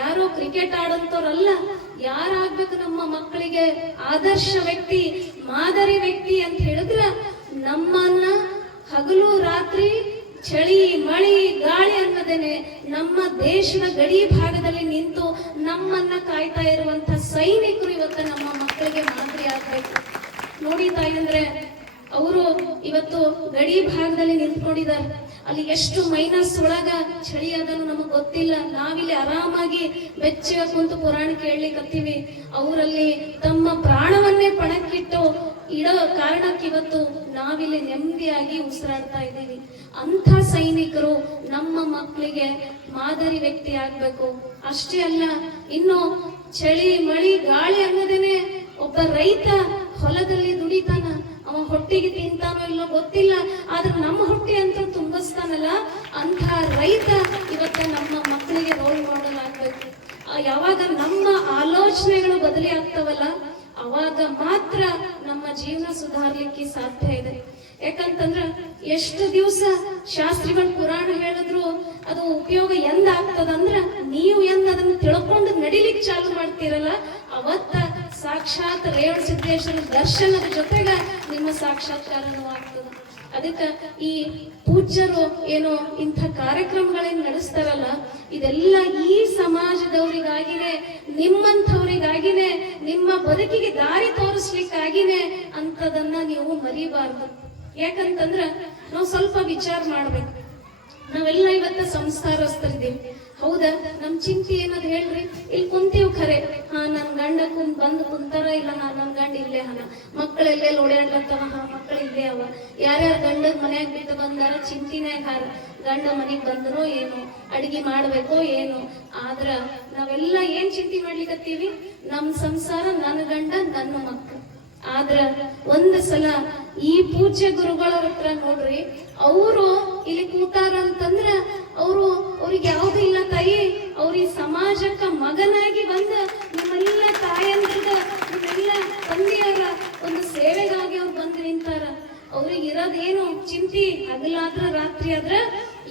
ಯಾರೋ ಕ್ರಿಕೆಟ್ ಆಡೋಂಥವ್ರಲ್ಲ. ಯಾರಾಗ್ಬೇಕು ನಮ್ಮ ಮಕ್ಕಳಿಗೆ ಆದರ್ಶ ವ್ಯಕ್ತಿ, ಮಾದರಿ ವ್ಯಕ್ತಿ ಅಂತ ಹೇಳಿದ್ರ ನಮ್ಮನ್ನ ಹಗಲು ರಾತ್ರಿ ಚಳಿ ಮಳಿ ಗಾಳಿ ಅನ್ನದೇನೆ ನಮ್ಮ ದೇಶದ ಗಡಿ ಭಾಗದಲ್ಲಿ ನಿಂತು ನಮ್ಮನ್ನ ಕಾಯ್ತಾ ಇರುವಂತ ಸೈನಿಕರು ಇವತ್ತು ನಮ್ಮ ಮಕ್ಕಳಿಗೆ ಮಾದರಿ ಆಗ್ಬೇಕು. ನೋಡಿ ತಾಯಂದ್ರೆ, ಅವರು ಇವತ್ತು ಗಡಿ ಭಾಗದಲ್ಲಿ ನಿಂತ್ಕೊಂಡಿದ್ದಾರೆ. ಅಲ್ಲಿ ಎಷ್ಟು ಮೈನಸ್ ಒಳಗ ಚಳಿ ಅದನ್ನು ನಮಗ್ ಗೊತ್ತಿಲ್ಲ. ನಾವಿಲ್ಲಿ ಆರಾಮಾಗಿ ಬೆಚ್ಚಗ ಕುಂತು ಪುರಾಣ ಕೇಳಲಿಕ್ಕತ್ತೀವಿ. ಅವರಲ್ಲಿ ತಮ್ಮ ಪ್ರಾಣವನ್ನೇ ಪಣಕ್ಕಿಟ್ಟು ಇಡೋ ಕಾರಣಕ್ಕೆ ಇವತ್ತು ನಾವಿಲ್ಲಿ ನೆಮ್ಮದಿಯಾಗಿ ಉಸಿರಾಡ್ತಾ ಇದ್ದೀವಿ. ಅಂಥ ಸೈನಿಕರು ನಮ್ಮ ಮಕ್ಕಳಿಗೆ ಮಾದರಿ ವ್ಯಕ್ತಿ ಆಗ್ಬೇಕು. ಅಷ್ಟೇ ಅಲ್ಲ, ಇನ್ನು ಚಳಿ ಮಳಿ ಗಾಳಿ ಅನ್ನೋದೇನೆ ಒಬ್ಬ ರೈತ ಹೊಲದಲ್ಲಿ ದುಡಿತಾನ, ಅವ ಹೊಟ್ಟಿಗೆ ತಿಂತಾನೋ ಇಲ್ಲೋ ಗೊತ್ತಿಲ್ಲ, ಆದ್ರೆ ನಮ್ಮ ಹೊಟ್ಟೆ ಅಂತ ತುಂಬಿಸ್ತಾನಲ್ಲ, ಅಂಥ ರೈತ ಇವತ್ತ ನಮ್ಮ ಮಕ್ಕಳಿಗೆ ರೋಲ್ ಮಾಡೆಲ್ ಆಗ್ಬೇಕು. ಯಾವಾಗ ನಮ್ಮ ಆಲೋಚನೆಗಳು ಬದಲಿ ಆಗ್ತಾವಲ್ಲ, ಅವಾಗ ಮಾತ್ರ ನಮ್ಮ ಜೀವನ ಸುಧಾರ್ಲಿಕ್ಕೆ ಸಾಧ್ಯ ಇದೆ. ಯಾಕಂತಂದ್ರ ಎಷ್ಟು ದಿವಸ ಶಾಸ್ತ್ರಿಗಳು ಪುರಾಣ ಹೇಳಿದ್ರು ಅದು ಉಪಯೋಗ ಎಂದ ಆಗ್ತದಂದ್ರ ನೀವು ಎಂದ ಅದನ್ನ ತಿಳ್ಕೊಂಡು ನಡಿಲಿಕ್ಕೆ ಚಾಲು ಮಾಡ್ತೀರಲ್ಲ, ಅವತ್ತ ಸಾಕ್ಷಾತ್ ರೇವಣ ಸಿದ್ದೇಶ್ವರ ದರ್ಶನದ ಜೊತೆಗ ನಿಮ್ಮ ಸಾಕ್ಷಾತ್ಕಾರನೂ ಆಗ್ತದ. ಅದಕ್ಕೆ ಈ ಪೂಜ್ಯರು ಏನೋ ಇಂಥ ಕಾರ್ಯಕ್ರಮಗಳೇನು ನಡೆಸ್ತಾರಲ್ಲ, ಇದೆಲ್ಲ ಈ ಸಮಾಜದವರಿಗಾಗಿನೇ, ನಿಮ್ಮಂಥವ್ರಿಗಾಗಿನೇ, ನಿಮ್ಮ ಬದುಕಿಗೆ ದಾರಿ ತೋರಿಸ್ಲಿಕ್ಕಾಗಿನೇ ಅಂತದನ್ನ ನೀವು ಮರಿಬಾರ್ದು. ಯಾಕಂತಂದ್ರ ನಾವು ಸ್ವಲ್ಪ ವಿಚಾರ ಮಾಡ್ಬೇಕು. ನಾವೆಲ್ಲ ಇವತ್ತ ಸಂಸ್ಕಾರಸ್ಥರಿದ್ದೀವಿ, ಹೌದಾ? ನಮ್ ಚಿಂತೆ ಏನದ್ ಹೇಳ್ರಿ, ಇಲ್ಲಿ ಕುಂತೀವಿ ಖರೆ, ನನ್ ಗಂಡ ಬಂದು ಕುಂತಾರ, ಇಲ್ಲ ನನ್ ಗಂಡ ಇಲ್ಲೇ ಹನ, ಮಕ್ಕಳೆಲ್ಲೆಲ್ಲ ಓಡಾಡ್ಲತ್ತವ, ಮಕ್ಕಳು ಇಲ್ಲೇ ಅವ, ಯಾರ್ಯಾರ ಗಂಡಗ್ ಮನ್ಯಾಗ ಬಿಟ್ಟು ಬಂದಾರ, ಚಿಂತಿನಾಗ ಹಾರ, ಗಂಡ ಮನೆಗ್ ಬಂದರೋ ಏನು, ಅಡಿಗೆ ಮಾಡ್ಬೇಕೋ ಏನು. ಆದ್ರ ನಾವೆಲ್ಲ ಏನ್ ಚಿಂತೆ ಮಾಡ್ಲಿಕ್ಕತ್ತೀವಿ? ನಮ್ ಸಂಸಾರ, ನನ್ನ ಗಂಡ, ನನ್ನ ಮಕ್ಕಳು. ಆದ್ರ ಒಂದ್ ಸಲ ಈ ಪೂಜ್ಯ ಗುರುಗಳವ್ರ ಹತ್ರ ನೋಡ್ರಿ, ಅವರು ಇಲ್ಲಿ ಕೂತಾರ ಅಂತಂದ್ರ ಅವ್ರಿಗೆ ಯಾವ್ದು ಇಲ್ಲ ತಾಯಿ, ಅವ್ರಿಗೆ ಸಮಾಜಕ್ಕ ಮಗನಾಗಿ ಬಂದ ನಿಮ್ಮೆಲ್ಲ ತಾಯಂದ್ರದ, ನಿಮ್ಮೆಲ್ಲ ತಂದೆಯವರ ಒಂದು ಸೇವೆಗಾಗಿ ಅವ್ರು ಬಂದು ನಿಂತಾರ. ಅವ್ರಿಗೆ ಇರೋದೇನು ಚಿಂತಿ? ಹಗಲಾದ್ರ ರಾತ್ರಿ ಆದ್ರ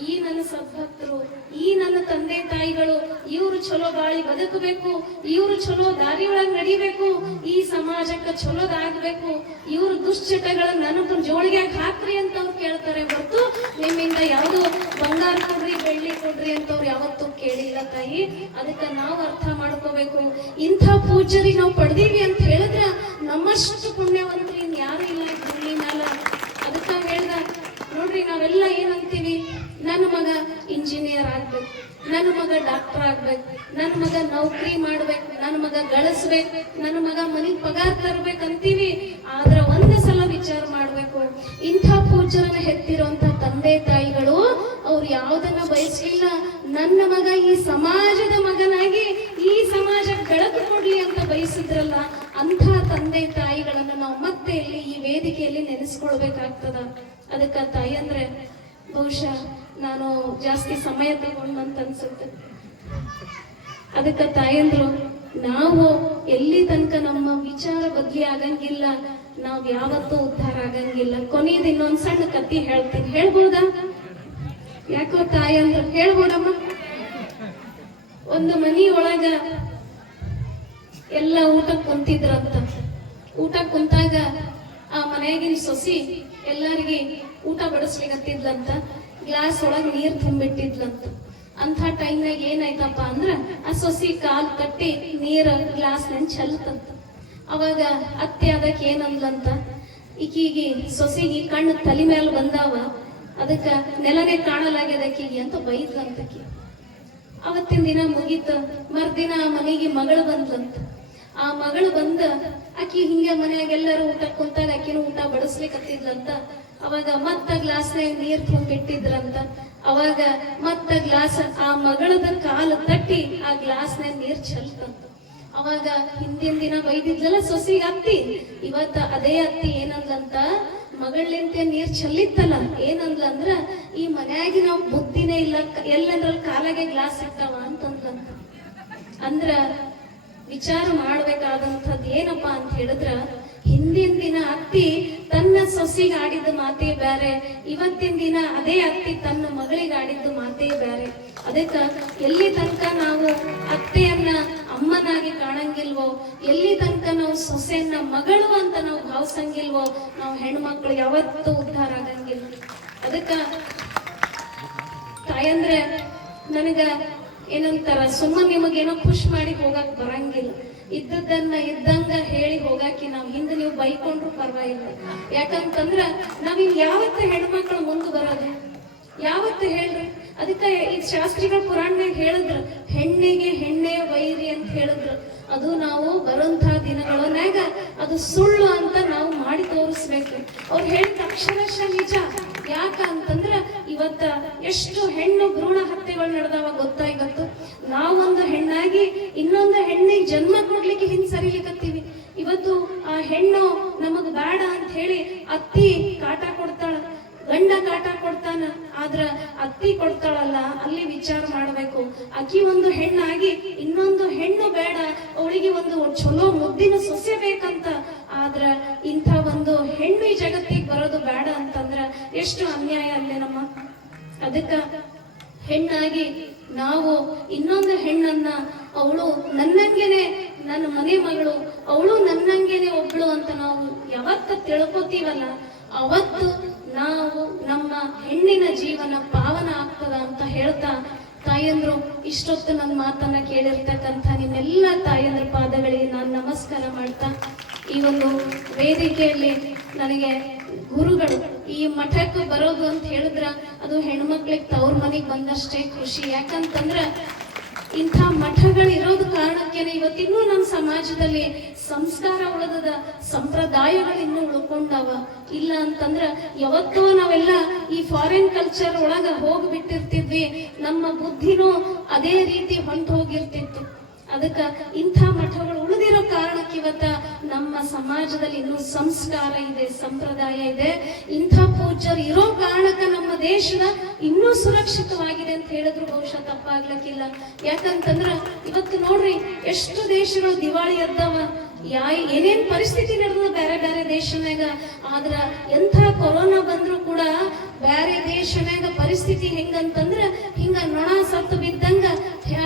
ಈ ನನ್ನ ಸದ್ಭಕ್ತರು, ಈ ನನ್ನ ತಂದೆ ತಾಯಿಗಳು, ಇವ್ರು ಚಲೋ ಬಾಳಿ ಬದುಕಬೇಕು, ಇವ್ರು ಚಲೋ ದಾರಿ ಒಳಗ್ ನಡಿಬೇಕು, ಈ ಸಮಾಜಕ್ಕೆ ಚಲೋದಾಗ್ಬೇಕು, ಇವ್ರ ದುಶ್ಚಟಗಳ ನನಗ ಜೋಳಿಗೆ ಹಾಕ್ರಿ ಅಂತ ಅವ್ರು ಕೇಳ್ತಾರೆ ಹೊರತು ನಿಮ್ಮಿಂದ ಯಾವ್ದು ಬಂಗಾರ ಕೊಡ್ರಿ, ಬೆಳ್ಳಿ ಕೊಡ್ರಿ ಅಂತ ಅವ್ರು ಯಾವತ್ತೂ ಕೇಳಿಲ್ಲ ತಾಯಿ. ಅದಕ್ಕೆ ನಾವು ಅರ್ಥ ಮಾಡ್ಕೋಬೇಕು, ಇಂಥ ಪೂಜ್ಯರಿಗೆ ನಾವು ಪಡೆದೀವಿ ಅಂತ ಹೇಳಿದ್ರ ನಮ್ಮಷ್ಟು ಪುಣ್ಯವಂತರು ಇನ್ ಯಾರು ಇಲ್ಲ ಈ ಭೂಮಿ ಮ್ಯಾಲ. ಅದಕ್ಕ ಹೇಳ್ದ ನೋಡ್ರಿ, ನಾವೆಲ್ಲ ಏನಂತೀವಿ, ನನ್ನ ಮಗ ಇಂಜಿನಿಯರ್ ಆಗ್ಬೇಕು, ನನ್ನ ಮಗ ಡಾಕ್ಟರ್ ಆಗ್ಬೇಕು, ನನ್ನ ಮಗ ನೌಕರಿ ಮಾಡ್ಬೇಕು, ನನ್ನ ಮಗ ಗಳಿಸ್ಬೇಕು, ನನ್ನ ಮಗ ಮನೆಗ್ ಪಗಾರ ತರ್ಬೇಕಂತೀವಿ. ಆದ್ರ ಒಂದ್ ಸಲ ವಿಚಾರ ಮಾಡ್ಬೇಕು, ಇಂಥ ಪೂಜ್ಯರನ್ನ ಹೆತ್ತಿರುವಂತ ತಂದೆ ತಾಯಿಗಳು ಅವ್ರು ಯಾವ್ದನ್ನ ಬಯಸ್ಲಿಲ್ಲ, ನನ್ನ ಮಗ ಈ ಸಮಾಜದ ಮಗನಾಗಿ ಈ ಸಮಾಜ ಬೆಳಕು ಕೊಡ್ಲಿ ಅಂತ ಬಯಸಿದ್ರಲ್ಲ, ಅಂಥ ತಂದೆ ತಾಯಿಗಳನ್ನ ನಾವು ಮತ್ತೆ ಇಲ್ಲಿ ಈ ವೇದಿಕೆಯಲ್ಲಿ ನೆನೆಸ್ಕೊಳ್ಬೇಕಾಗ್ತದ. ಅದಕ್ಕ ತಾಯಿ ಅಂದ್ರೆ ಬಹುಶಃ ನಾನು ಜಾಸ್ತಿ ಸಮಯ ತಗೊಂಡಂತ ಅನ್ಸುತ್ತೆ. ಅದಕ್ಕೆ ತಾಯಂದ್ರು ನಾವು ಎಲ್ಲಿ ತನಕ ನಮ್ಮ ವಿಚಾರ ಬದಲಿ ಆಗಂಗಿಲ್ಲ, ನಾವ್ ಯಾವತ್ತೂ ಉದ್ಧಾರ ಆಗಂಗಿಲ್ಲ. ಕೊನೆಯದು ಇನ್ನೊಂದ್ ಸಣ್ಣ ಕತ್ತಿ ಹೇಳ್ತೀನಿ, ಹೇಳ್ಬೋದಾ? ಯಾಕೋ ತಾಯಂದ್ರು ಹೇಳ್ಬೋದಮ್ಮ? ಒಂದು ಮನಿ ಒಳಗ ಎಲ್ಲ ಊಟಕ್ಕೆ ಕುಂತಿದ್ರಂತ. ಊಟಕ್ಕೆ ಕುಂತಾಗ ಆ ಮನೆಯಾಗಿನ ಸೊಸಿ ಎಲ್ಲರಿಗೆ ಊಟ ಬಡಿಸ್ಲಿಕತ್ತಿದ್ಲಂತ. ಗ್ಲಾಸ್ ಒಳಗ್ ನೀರ್ ತುಂಬಿಟ್ಟಿದ್ಲಂತ. ಅಂತ ಟೈಮ್ನಾಗ ಏನಾಯ್ತಪ್ಪ ಅಂದ್ರ ಆ ಸೊಸಿ ಕಾಲ್ ಕಟ್ಟಿ ನೀರ್ ಗ್ಲಾಸ್ ನನ್ ಚೆಲ್ತಂತ. ಅವಾಗ ಅತ್ತೆ ಅದಕ್ಕೆ ಏನಂದ್ಲಂತ, ಈಕೀಗಿ ಸೊಸಿಗಿ ಕಣ್ಣು ತಲೆ ಮೇಲೆ ಬಂದಾವ, ಅದಕ್ಕ ನೆಲನೇ ಕಾಣಲಾಗ್ಯದಕ್ಕೀಗಿ ಅಂತ ಬೈದ್ಲಂತಕಿ. ಅವತ್ತಿನ ದಿನ ಮುಗೀತ. ಮರ್ದಿನ ಆ ಮನೆಗೆ ಮಗಳು ಬಂದ್ಲಂತ. ಆ ಮಗಳು ಬಂದ ಆಕಿ ಹಿಂಗೆ ಮನೆಯಾಗೆಲ್ಲರೂ ಊಟ ಕುಂತಾಗ ಆಕಿನೂ ಊಟ ಬಡಿಸ್ಲಿಕತ್ತಿದ್ಲಂತ. ಅವಾಗ ಮತ್ತ ಗ್ಲಾಸ್ನಾಗ ನೀರ್ ತುಂಬಿಟ್ಟಿದ್ರಂತ. ಅವಾಗ ಮತ್ತ ಗ್ಲಾಸ್ ಆ ಮಗಳದ ಕಾಲು ತಟ್ಟಿ ಆ ಗ್ಲಾಸ್ನಾಗ ನೀರ್ ಚೆಲ್ತಂತ. ಅವಾಗ ಹಿಂದಿನ ದಿನ ಬೈದಿದ್ಲಲ್ಲ ಸೊಸಿಗೆ ಅತ್ತಿ, ಇವತ್ತ ಅದೇ ಅತ್ತಿ ಏನಂದ್ಲಂತ, ಮಗಳಂತೆ ನೀರ್ ಚೆಲ್ಲಿತ್ತಲ್ಲ ಏನಂದ್ಲಂದ್ರ, ಈ ಮನ್ಯಾಗಿ ನಾವ್ ಬುದ್ಧಿನೇ ಇಲ್ಲ, ಎಲ್ಲಂದ್ರಲ್ಲಿ ಕಾಲಾಗೆ ಗ್ಲಾಸ್ ಇರ್ತಾವ ಅಂತಂದ್ಲಂತ. ಅಂದ್ರ ವಿಚಾರ ಮಾಡ್ಬೇಕಾದಂಥದ್ದು ಏನಪ್ಪಾ ಅಂತ ಹೇಳಿದ್ರ, ಹಿಂದಿನ ದಿನ ಅತ್ತಿ ತನ್ನ ಸೊಸಿಗೆ ಆಡಿದ ಮಾತೇ ಬೇರೆ, ಇವತ್ತಿನ ದಿನ ಅದೇ ಅತ್ತಿ ತನ್ನ ಮಗಳಿಗೆ ಆಡಿದ್ದು ಮಾತೇ ಬೇರೆ. ಅದಕ್ಕ ಎಲ್ಲಿ ತನಕ ನಾವು ಅತ್ತೆಯನ್ನ ಅಮ್ಮನಾಗಿ ಕಾಣಂಗಿಲ್ವೋ, ಎಲ್ಲಿ ತನಕ ನಾವು ಸೊಸೆಯನ್ನ ಮಗಳು ಅಂತ ನಾವು ಭಾವಿಸಂಗಿಲ್ವೋ, ನಾವು ಹೆಣ್ಮಕ್ಳು ಯಾವತ್ತೂ ಉದ್ಧಾರ ಆಗಂಗಿಲ್ಲ. ಅದಕ್ಕ ತಾಯಂದ್ರೆ ನನಗ ಏನಂತಾರ, ಸುಮ್ಮನೆ ನಿಮಗೇನೋ ಖುಷಿ ಮಾಡಿ ಹೋಗಕ್ ಬರಂಗಿಲ್ಲ. ಇದ್ದದನ್ನ ಇದ್ದಂಗ ಹೇಳಿ ಹೋಗಾಕಿ ನಾವ್ ಹಿಂದೆ ನೀವು ಬೈಕೊಂಡ್ರು ಪರವಾಗಿಲ್ಲ. ಯಾಕಂತಂದ್ರ ನಾವಿನ್ ಯಾವತ್ತ ಹೆಣ್ಮಕ್ಳು ಮುಂದೆ ಬರೋದು, ಯಾವತ್ತು ಹೇಳ್ರಿ? ಅದಕ್ಕೆ ಈ ಶಾಸ್ತ್ರಿಗಳ ಪುರಾಣನಾಗ ಹೇಳಿದ್ರು, ಹೆಣ್ಣಿಗೆ ಹೆಣ್ಣೆ ವೈರಿ ಅಂತ ಹೇಳಿದ್ರು. ಅದು ನಾವು ಬರುವಂತಹ ದಿನಗಳನ್ಯಾಗ ಅದು ಸುಳ್ಳು ಅಂತ ನಾವು ಮಾಡಿ ತೋರಿಸ್ಬೇಕು. ಅವ್ರು ಹೇಳಿದ ಅಕ್ಷರಶಃ ನಿಜ. ಯಾಕ ಅಂತಂದ್ರ ಇವತ್ತ ಎಷ್ಟು ಹೆಣ್ಣು ಭ್ರೂಣ ಹತ್ಯೆಗಳು ನಡೆದಾವ ಗೊತ್ತಾ? ಇವತ್ತು ನಾವೊಂದು ಹೆಣ್ಣಾಗಿ ಇನ್ನೊಂದು ಹೆಣ್ಣಿಗೆ ಜನ್ಮ ಕೊಡ್ಲಿಕ್ಕೆ ಹಿಂಸರಿಲಿಕತ್ತೀವಿ. ಇವತ್ತು ಆ ಹೆಣ್ಣು ನಮಗ್ ಬೇಡ ಅಂತ ಹೇಳಿ ಅತ್ತಿ ಕಾಟ ಕೊಡ್ತಾಳ, ಗಂಡ ಕಾಟ ಕೊಡ್ತಾನ. ಆದ್ರ ಅತ್ತಿ ಕೊಡ್ತಾಳಲ್ಲ, ಅಲ್ಲಿ ವಿಚಾರ ಮಾಡ್ಬೇಕು. ಅಕ್ಕಿ ಒಂದು ಹೆಣ್ಣಾಗಿ ಇನ್ನೊಂದು ಹೆಣ್ಣು ಬೇಡ, ಅವಳಿಗೆ ಒಂದು ಚಲೋ ಮುದ್ದಿನ ಸೊಸೆ ಬೇಕಂತ. ಆದ್ರ ಇಂಥ ಒಂದು ಹೆಣ್ಣು ಈ ಜಗತ್ತಿಗೆ ಬರೋದು ಬೇಡ ಅಂತಂದ್ರ ಎಷ್ಟು ಅನ್ಯಾಯ ಅಲ್ಲೇ ನಮ್ಮ. ಅದಕ್ಕ ಹೆಣ್ಣಾಗಿ ನಾವು ಇನ್ನೊಂದು ಹೆಣ್ಣನ್ನ, ಅವಳು ನನ್ನಂಗೆನೆ ನನ್ನ ಮನೆ ಮಗಳು, ಅವಳು ನನ್ನಂಗೆನೆ ಒಬ್ಳು ಅಂತ ನಾವು ಯಾವತ್ತ ತಿಳ್ಕೊತೀವಲ್ಲ, ಅವತ್ತು ನಾವು ನಮ್ಮ ಹೆಣ್ಣಿನ ಜೀವನ ಪಾವನ ಆಗ್ತದ ಅಂತ ಹೇಳ್ತಾ, ತಾಯಂದ್ರು ಇಷ್ಟೊತ್ತು ನನ್ನ ಮಾತನ್ನ ಕೇಳಿರ್ತಕ್ಕಂಥ ನಿಮ್ಮೆಲ್ಲ ತಾಯಂದ್ರ ಪಾದಗಳಿಗೆ ನಾನು ನಮಸ್ಕಾರ ಮಾಡ್ತಾ, ಈ ಒಂದು ವೇದಿಕೆಯಲ್ಲಿ ನನಗೆ ಗುರುಗಳು ಈ ಮಠಕ್ಕೆ ಬರೋದು ಅಂತ ಹೇಳಿದ್ರ ಅದು ಹೆಣ್ಮಕ್ಳಿಗೆ ತವ್ರ ಮನೆಗೆ ಬಂದಷ್ಟೇ ಖುಷಿ. ಯಾಕಂತಂದ್ರ ಇಂಥ ಮಠಗಳು ಇರೋದು ಕಾರಣಕ್ಕೇನೆ ಇವತ್ತಿನ್ನೂ ನಮ್ಮ ಸಮಾಜದಲ್ಲಿ ಸಂಸ್ಕಾರ ಉಳಿದದ, ಸಂಪ್ರದಾಯಗಳು ಇನ್ನೂ ಉಳ್ಕೊಂಡವ. ಇಲ್ಲ ಅಂತಂದ್ರ ಯಾವತ್ತೋ ನಾವೆಲ್ಲ ಈ ಫಾರಿನ್ ಕಲ್ಚರ್ ಒಳಗ ಹೋಗ್ಬಿಟ್ಟಿರ್ತಿದ್ವಿ, ನಮ್ಮ ಬುದ್ಧಿನೂ ಅದೇ ರೀತಿ ಹೊಂಟು ಹೋಗಿರ್ತಿತ್ತು. ಅದಕ್ಕ ಇಂಥ ಮಠಗಳು ಉಳಿದಿರೋ ಕಾರಣಕ್ಕೆ ಇವತ್ತ ನಮ್ಮ ಸಮಾಜದಲ್ಲಿ ಇನ್ನೂ ಸಂಸ್ಕಾರ ಇದೆ, ಸಂಪ್ರದಾಯ ಇದೆ. ಇಂಥ ಪೂಜ್ಯರು ಇರೋ ಕಾರಣಕ್ಕೆ ನಮ್ಮ ದೇಶದ ಇನ್ನೂ ಸುರಕ್ಷಿತವಾಗಿದೆ ಅಂತ ಹೇಳಿದ್ರು ಬಹುಶಃ ತಪ್ಪಾಗ್ಲಿಕ್ಕಿಲ್ಲ. ಯಾಕಂತಂದ್ರ ಇವತ್ತು ನೋಡ್ರಿ ಎಷ್ಟು ದೇಶಗಳು ದಿವಾಳಿ ಎದ್ದವ, ಏನೇನ್ ಪರಿಸ್ಥಿತಿ ನಡೆದ ಬೇರೆ ಬೇರೆ ದೇಶನಾಗ. ಆದ್ರ ಎಂಥ ಕೊರೋನಾ ಬಂದ್ರು ಕೂಡ ಬೇರೆ ದೇಶನಾಗ ಪರಿಸ್ಥಿತಿ ಹೆಂಗಂತಂದ್ರ ಹಿಂಗ ನೊಣ ಸತ್ತು ಬಿದ್ದಂಗ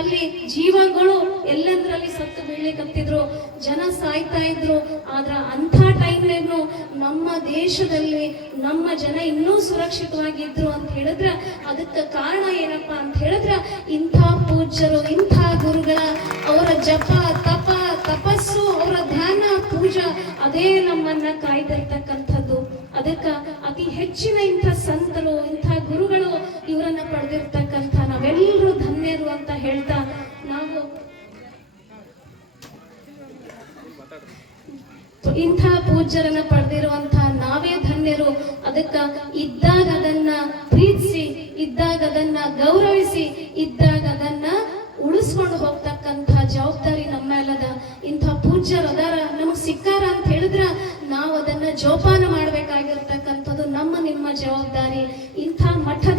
ಅಲ್ಲಿ ಜೀವಗಳು ಎಲ್ಲೆಂದ್ರಲ್ಲಿ ಸತ್ತು ಬೀಳ್ಲಿಕತ್ತಿದ್ರು, ಜನ ಸಾಯ್ತಾ ಇದ್ರು. ಆದ್ರ ಅಂಥ ಟೈಮ್ನಾಗೂ ನಮ್ಮ ದೇಶದಲ್ಲಿ ನಮ್ಮ ಜನ ಇನ್ನೂ ಸುರಕ್ಷಿತವಾಗಿದ್ರು ಅಂತ ಹೇಳಿದ್ರ ಅದಕ್ಕೆ ಕಾರಣ ಏನಪ್ಪಾ ಅಂತ ಹೇಳಿದ್ರ ಇಂಥ ಪೂಜ್ಯರು, ಇಂಥ ಗುರುಗಳ ಅವರ ಜಪ ತಪ ತಪಸ್ಸು, ಅವರ ಧ್ಯಾನ ಪೂಜಾ, ಅದೇ ನಮ್ಮನ್ನ ಕಾಯ್ದಿರ್ತಕ್ಕಂಥದ್ದು. ಅದಕ್ಕ ಅತಿ ಹೆಚ್ಚಿನ ಇಂಥ ಸಂತರು, ಇಂಥ ಗುರುಗಳು ಇವರನ್ನ ಪಡೆದಿರ್ತಕ್ಕಂಥ ನಾವೆಲ್ಲರೂ ಧನ್ಯರು ಅಂತ ಹೇಳ್ತಾ, ನಾವು ಇಂಥ ಪೂಜ್ಯರನ್ನ ಪಡೆದಿರುವಂತಹ ನಾವೇ ಧನ್ಯರು. ಅದಕ್ಕ ಇದ್ದಾಗ ಅದನ್ನ ಪ್ರೀತಿಸಿ, ಇದ್ದಾಗ ಅದನ್ನ ಗೌರವಿಸಿ, ಇದ್ದಾಗ ಅದನ್ನ ಉಳಿಸ್ಕೊಂಡು ಹೋಗ್ತಕ್ಕಂಥ ಜವಾಬ್ದಾರಿ ನಮ್ಮ ಮೇಲದ. ಇಂಥ ಪೂಜ್ಯರು ಅದಾರ, ನಮಗ್ ಸಿಕ್ಕಾರ ಅಂತ ಹೇಳಿದ್ರ ನಾವು ಅದನ್ನ ಜೋಪಾನ ಮಾಡ್ಬೇಕಾಗಿರ್ತಕ್ಕಂಥದ್ದು ನಮ್ಮ ನಿಮ್ಮ ಜವಾಬ್ದಾರಿ. ಇಂಥ ಮಠದ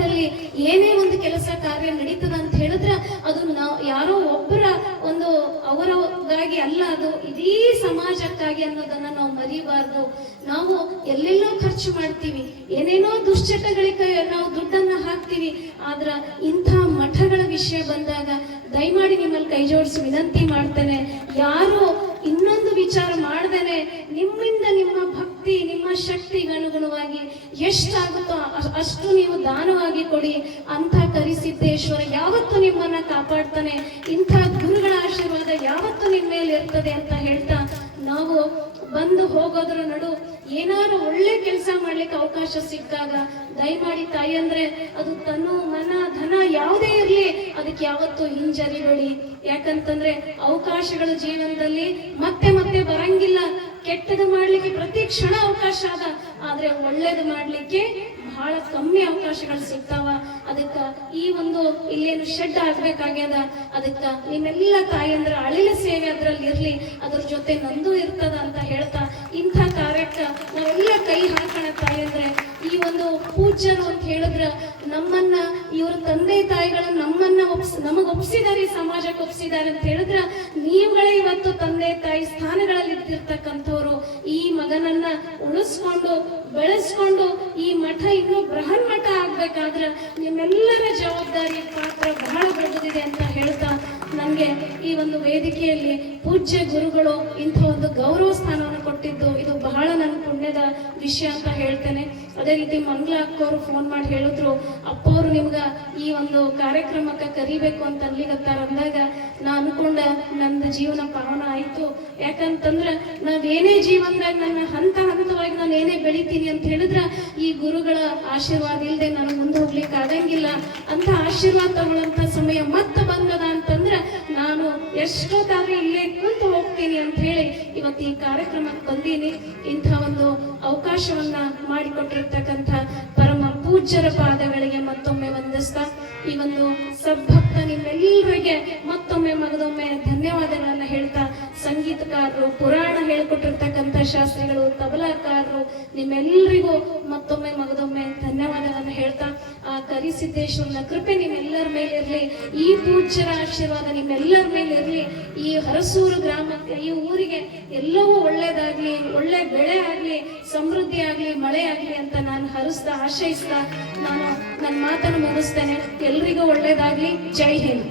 ಏನೇ ಒಂದು ಕೆಲಸ ಕಾರ್ಯ ನಡೀತದ ಅಂತ ಹೇಳಿದ್ರೆ ಅದು ನಾವು ಯಾರೋ ಒಬ್ಬರ ಒಂದು ಅವರಿಗಾಗಿ ಅಲ್ಲ, ಅದು ಇಡೀ ಸಮಾಜಕ್ಕಾಗಿ ಅನ್ನೋದನ್ನ ನಾವು ಮರಿಬಾರ್ದು. ನಾವು ಎಲ್ಲೆಲ್ಲೋ ಖರ್ಚು ಮಾಡ್ತೀವಿ, ಏನೇನೋ ದುಶ್ಚಟಗಳಿಗೆ ನಾವು ದುಡ್ಡನ್ನ ಹಾಕ್ತೀವಿ. ಆದ್ರ ಇಂಥ ಮಠಗಳ ವಿಷಯ ಬಂದಾಗ ದಯಮಾಡಿ ನಿಮ್ಮಲ್ಲಿ ಕೈ ಜೋಡಿಸಿ ವಿನಂತಿ ಮಾಡ್ತೇನೆ, ಯಾರು ಇನ್ನೊಂದು ವಿಚಾರ ಮಾಡ್ದೇನೆ ನಿಮ್ಮಿಂದ ನಿಮ್ಮ ಭಕ್ತಿ ನಿಮ್ಮ ಶಕ್ತಿಗೆ ಅನುಗುಣವಾಗಿ ಎಷ್ಟಾಗುತ್ತೋ ಅಷ್ಟು ನೀವು ದಾನವಾಗಿ ಕೊಡಿ. ಅಂಥ ಕರಿಸಿದ್ದೇಶ್ವರ ಯಾವತ್ತೂ ನಿಮ್ಮನ್ನ ಕಾಪಾಡ್ತಾನೆ, ಇಂಥ ಗುರುಗಳ ಆಶೀರ್ವಾದ ಯಾವತ್ತೂ ನಿಮ್ಮ ಮೇಲೆ ಇರ್ತದೆ ಅಂತ ಹೇಳ್ತಾ, ನಾವು ಬಂದು ಹೋಗೋದ್ರ ನಡು ಏನಾದ್ರು ಒಳ್ಳೆ ಕೆಲಸ ಮಾಡ್ಲಿಕ್ಕೆ ಅವಕಾಶ ಸಿಕ್ಕಾಗ ದಯಮಾಡಿ ತಾಯಿ ಅಂದ್ರೆ ಅದು ತನು ಮನ ಧನ ಯಾವುದೇ ಇರ್ಲಿ ಅದಕ್ಕೆ ಯಾವತ್ತೂ ಹಿಂಜರಿಬೇಡಿ. ಯಾಕಂತಂದ್ರೆ ಅವಕಾಶಗಳು ಜೀವನದಲ್ಲಿ ಮತ್ತೆ ಮತ್ತೆ ಬರಂಗಿಲ್ಲ. ಕೆಟ್ಟದು ಮಾಡ್ಲಿಕ್ಕೆ ಪ್ರತಿ ಕ್ಷಣ ಅವಕಾಶ ಅದ, ಆದ್ರೆ ಒಳ್ಳೇದು ಮಾಡ್ಲಿಕ್ಕೆ ಬಹಳ ಕಮ್ಮಿ ಅವಕಾಶಗಳು ಸಿಗ್ತಾವ. ಅದಕ್ಕ ಈ ಒಂದು ಇಲ್ಲೇನು ಶೆಡ್ ಆಗ್ಬೇಕಾಗ್ಯದ, ಅದಕ್ಕ ನಿಮ್ಮೆಲ್ಲ ತಾಯಂದ್ರ ಅಳಿಲ ಸೇವೆ ಅದ್ರಲ್ಲಿ ಇರ್ಲಿ, ಅದ್ರ ಜೊತೆ ನಂದು ಇರ್ತದ ಅಂತ ಹೇಳ್ತಾ ಇಂಥ ಕಾರ್ಯಕ್ಕೆ ನಾವೆಲ್ಲ ಕೈ ಹಾಕೋಣ. ತಾಯಂದ್ರೆ ಈ ಒಂದು ಪೂಜ್ಯರು ಅಂತ ಹೇಳಿದ್ರ ನಮ್ಮನ್ನ ಇವ್ರ ತಂದೆ ತಾಯಿಗಳನ್ನ ನಮ್ಮನ್ನ ನಮಗ್ ಒಪ್ಸಿದಾರೆ, ಸಮಾಜಕ್ಕೆ ಒಪ್ಸಿದ್ದಾರೆ ಅಂತ ಹೇಳಿದ್ರ ನೀವುಗಳೇ ಇವತ್ತು ತಂದೆ ತಾಯಿ ಸ್ಥಾನಗಳಲ್ಲಿ ಇದ್ದಿರ್ತಕ್ಕಂಥವ್ರು. ಈ ಮಗನನ್ನ ಉಳಿಸ್ಕೊಂಡು ಬೆಳೆಸ್ಕೊಂಡು ಈ ಮಠ ಇನ್ನೂ ಬೃಹನ್ ಮಠ ಆಗ್ಬೇಕಾದ್ರ ನಿಮ್ಮೆಲ್ಲರ ಜವಾಬ್ದಾರಿ ಪಾತ್ರ ಬಹಳ ದೊಡ್ಡದಿದೆ ಅಂತ ಹೇಳ್ತಾ, ನನಗೆ ಈ ಒಂದು ವೇದಿಕೆಯಲ್ಲಿ ಪೂಜ್ಯ ಗುರುಗಳು ಇಂಥ ಒಂದು ಗೌರವ ಸ್ಥಾನವನ್ನು ಕೊಟ್ಟಿದ್ದು ಇದು ಬಹಳ ನನ್ನ ಪುಣ್ಯದ ವಿಷಯ ಅಂತ ಹೇಳ್ತೇನೆ. ಅದೇ ರೀತಿ ಮಂಗ್ಲ ಅಕ್ಕವರು ಫೋನ್ ಮಾಡಿ ಹೇಳಿದ್ರು, ಅಪ್ಪ ಅವರು ನಿಮ್ಗ ಈ ಒಂದು ಕಾರ್ಯಕ್ರಮಕ್ಕೆ ಕರಿಬೇಕು ಅಂತ ಅನ್ಲಿಗತ್ತಾರ ಅಂದಾಗ ನಾ ಅನ್ಕೊಂಡ ನಂದು ಜೀವನ ಪಾವನ ಆಯ್ತು. ಯಾಕಂತಂದ್ರ ನಾವೇನೇ ಜೀವನದಾಗ ನನ್ನ ಹಂತವಾಗಿ ನಾನು ಏನೇ ಬೆಳಿತೀನಿ ಅಂತ ಹೇಳಿದ್ರ ಈ ಗುರುಗಳ ಆಶೀರ್ವಾದ ಇಲ್ಲದೆ ನಾನು ಮುಂದೆ ಹೋಗ್ಲಿಕ್ಕೆ ಆಗಂಗಿಲ್ಲ. ಅಂತ ಆಶೀರ್ವಾದ ತಗೊಳ್ಳಂತ ಸಮಯ ಮತ್ತೆ ಬಂದದ ಅಂತಂದ್ರ ನಾನು ಎಷ್ಟೊತ್ತಾದ್ರೂ ಇಲ್ಲೇ ಕುಂತು ಹೋಗ್ತೀನಿ ಅಂತ ಹೇಳಿ ಇವತ್ತು ಈ ಕಾರ್ಯಕ್ರಮಕ್ಕೆ ಬಂದೀನಿ. ಇಂಥ ಒಂದು ಅವಕಾಶವನ್ನ ಮಾಡಿಕೊಟ್ಟಿರ್ತಕ್ಕಂಥ ಪರಮ ಪೂಜ್ಯರ ಪಾದಗಳಿಗೆ ಮತ್ತೊಮ್ಮೆ ವಂದಿಸ್ತಾ ಈ ಒಂದು ಸದ್ಭಕ್ತ ನಿಮ್ಮೆಲ್ಲರಿಗೆ ಮತ್ತೊಮ್ಮೆ ಮಗದೊಮ್ಮೆ ಧನ್ಯವಾದಗಳನ್ನ ಹೇಳ್ತಾ, ಸಂಗೀತಕಾರರು, ಪುರಾಣ ಹೇಳ್ಕೊಟ್ಟಿರ್ತಕ್ಕಂಥ ಶಾಸ್ತ್ರಿಗಳು, ತಬಲಾಕಾರರು ನಿಮ್ಮೆಲ್ಲರಿಗೂ ಮತ್ತೊಮ್ಮೆ ಮಗದೊಮ್ಮೆ ಧನ್ಯವಾದಗಳನ್ನ ಹೇಳ್ತಾ, ಆ ಕರಿಸಿದ್ದೇಶ್ವರನ ಕೃಪೆ ನಿಮ್ಮೆಲ್ಲರ ಮೇಲೆ ಇರಲಿ, ಈ ಪೂಜ್ಯರ ಆಶೀರ್ವಾದ ನಿಮ್ಮೆಲ್ಲರ ಮೇಲೆ ಇರಲಿ. ಈ ಹರಸೂರು ಗ್ರಾಮಕ್ಕೆ, ಈ ಊರಿಗೆ ಎಲ್ಲವೂ ಒಳ್ಳೇದಾಗ್ಲಿ, ಒಳ್ಳೆ ಬೆಳೆ ಆಗ್ಲಿ, ಸಮೃದ್ಧಿ ಆಗ್ಲಿ, ಮಳೆ ಆಗ್ಲಿ ಅಂತ ನಾನು ಹರಿಸ್ತಾ ಆಶಯಿಸ್ತಾ ನಾನು ನನ್ನ ಮಾತನ್ನು ಮುಗಿಸ್ತೇನೆ. ಎಲ್ರಿಗೂ ಒಳ್ಳೇದಾಗ್ಲಿ. ಜೈ ಹಿಂದ್.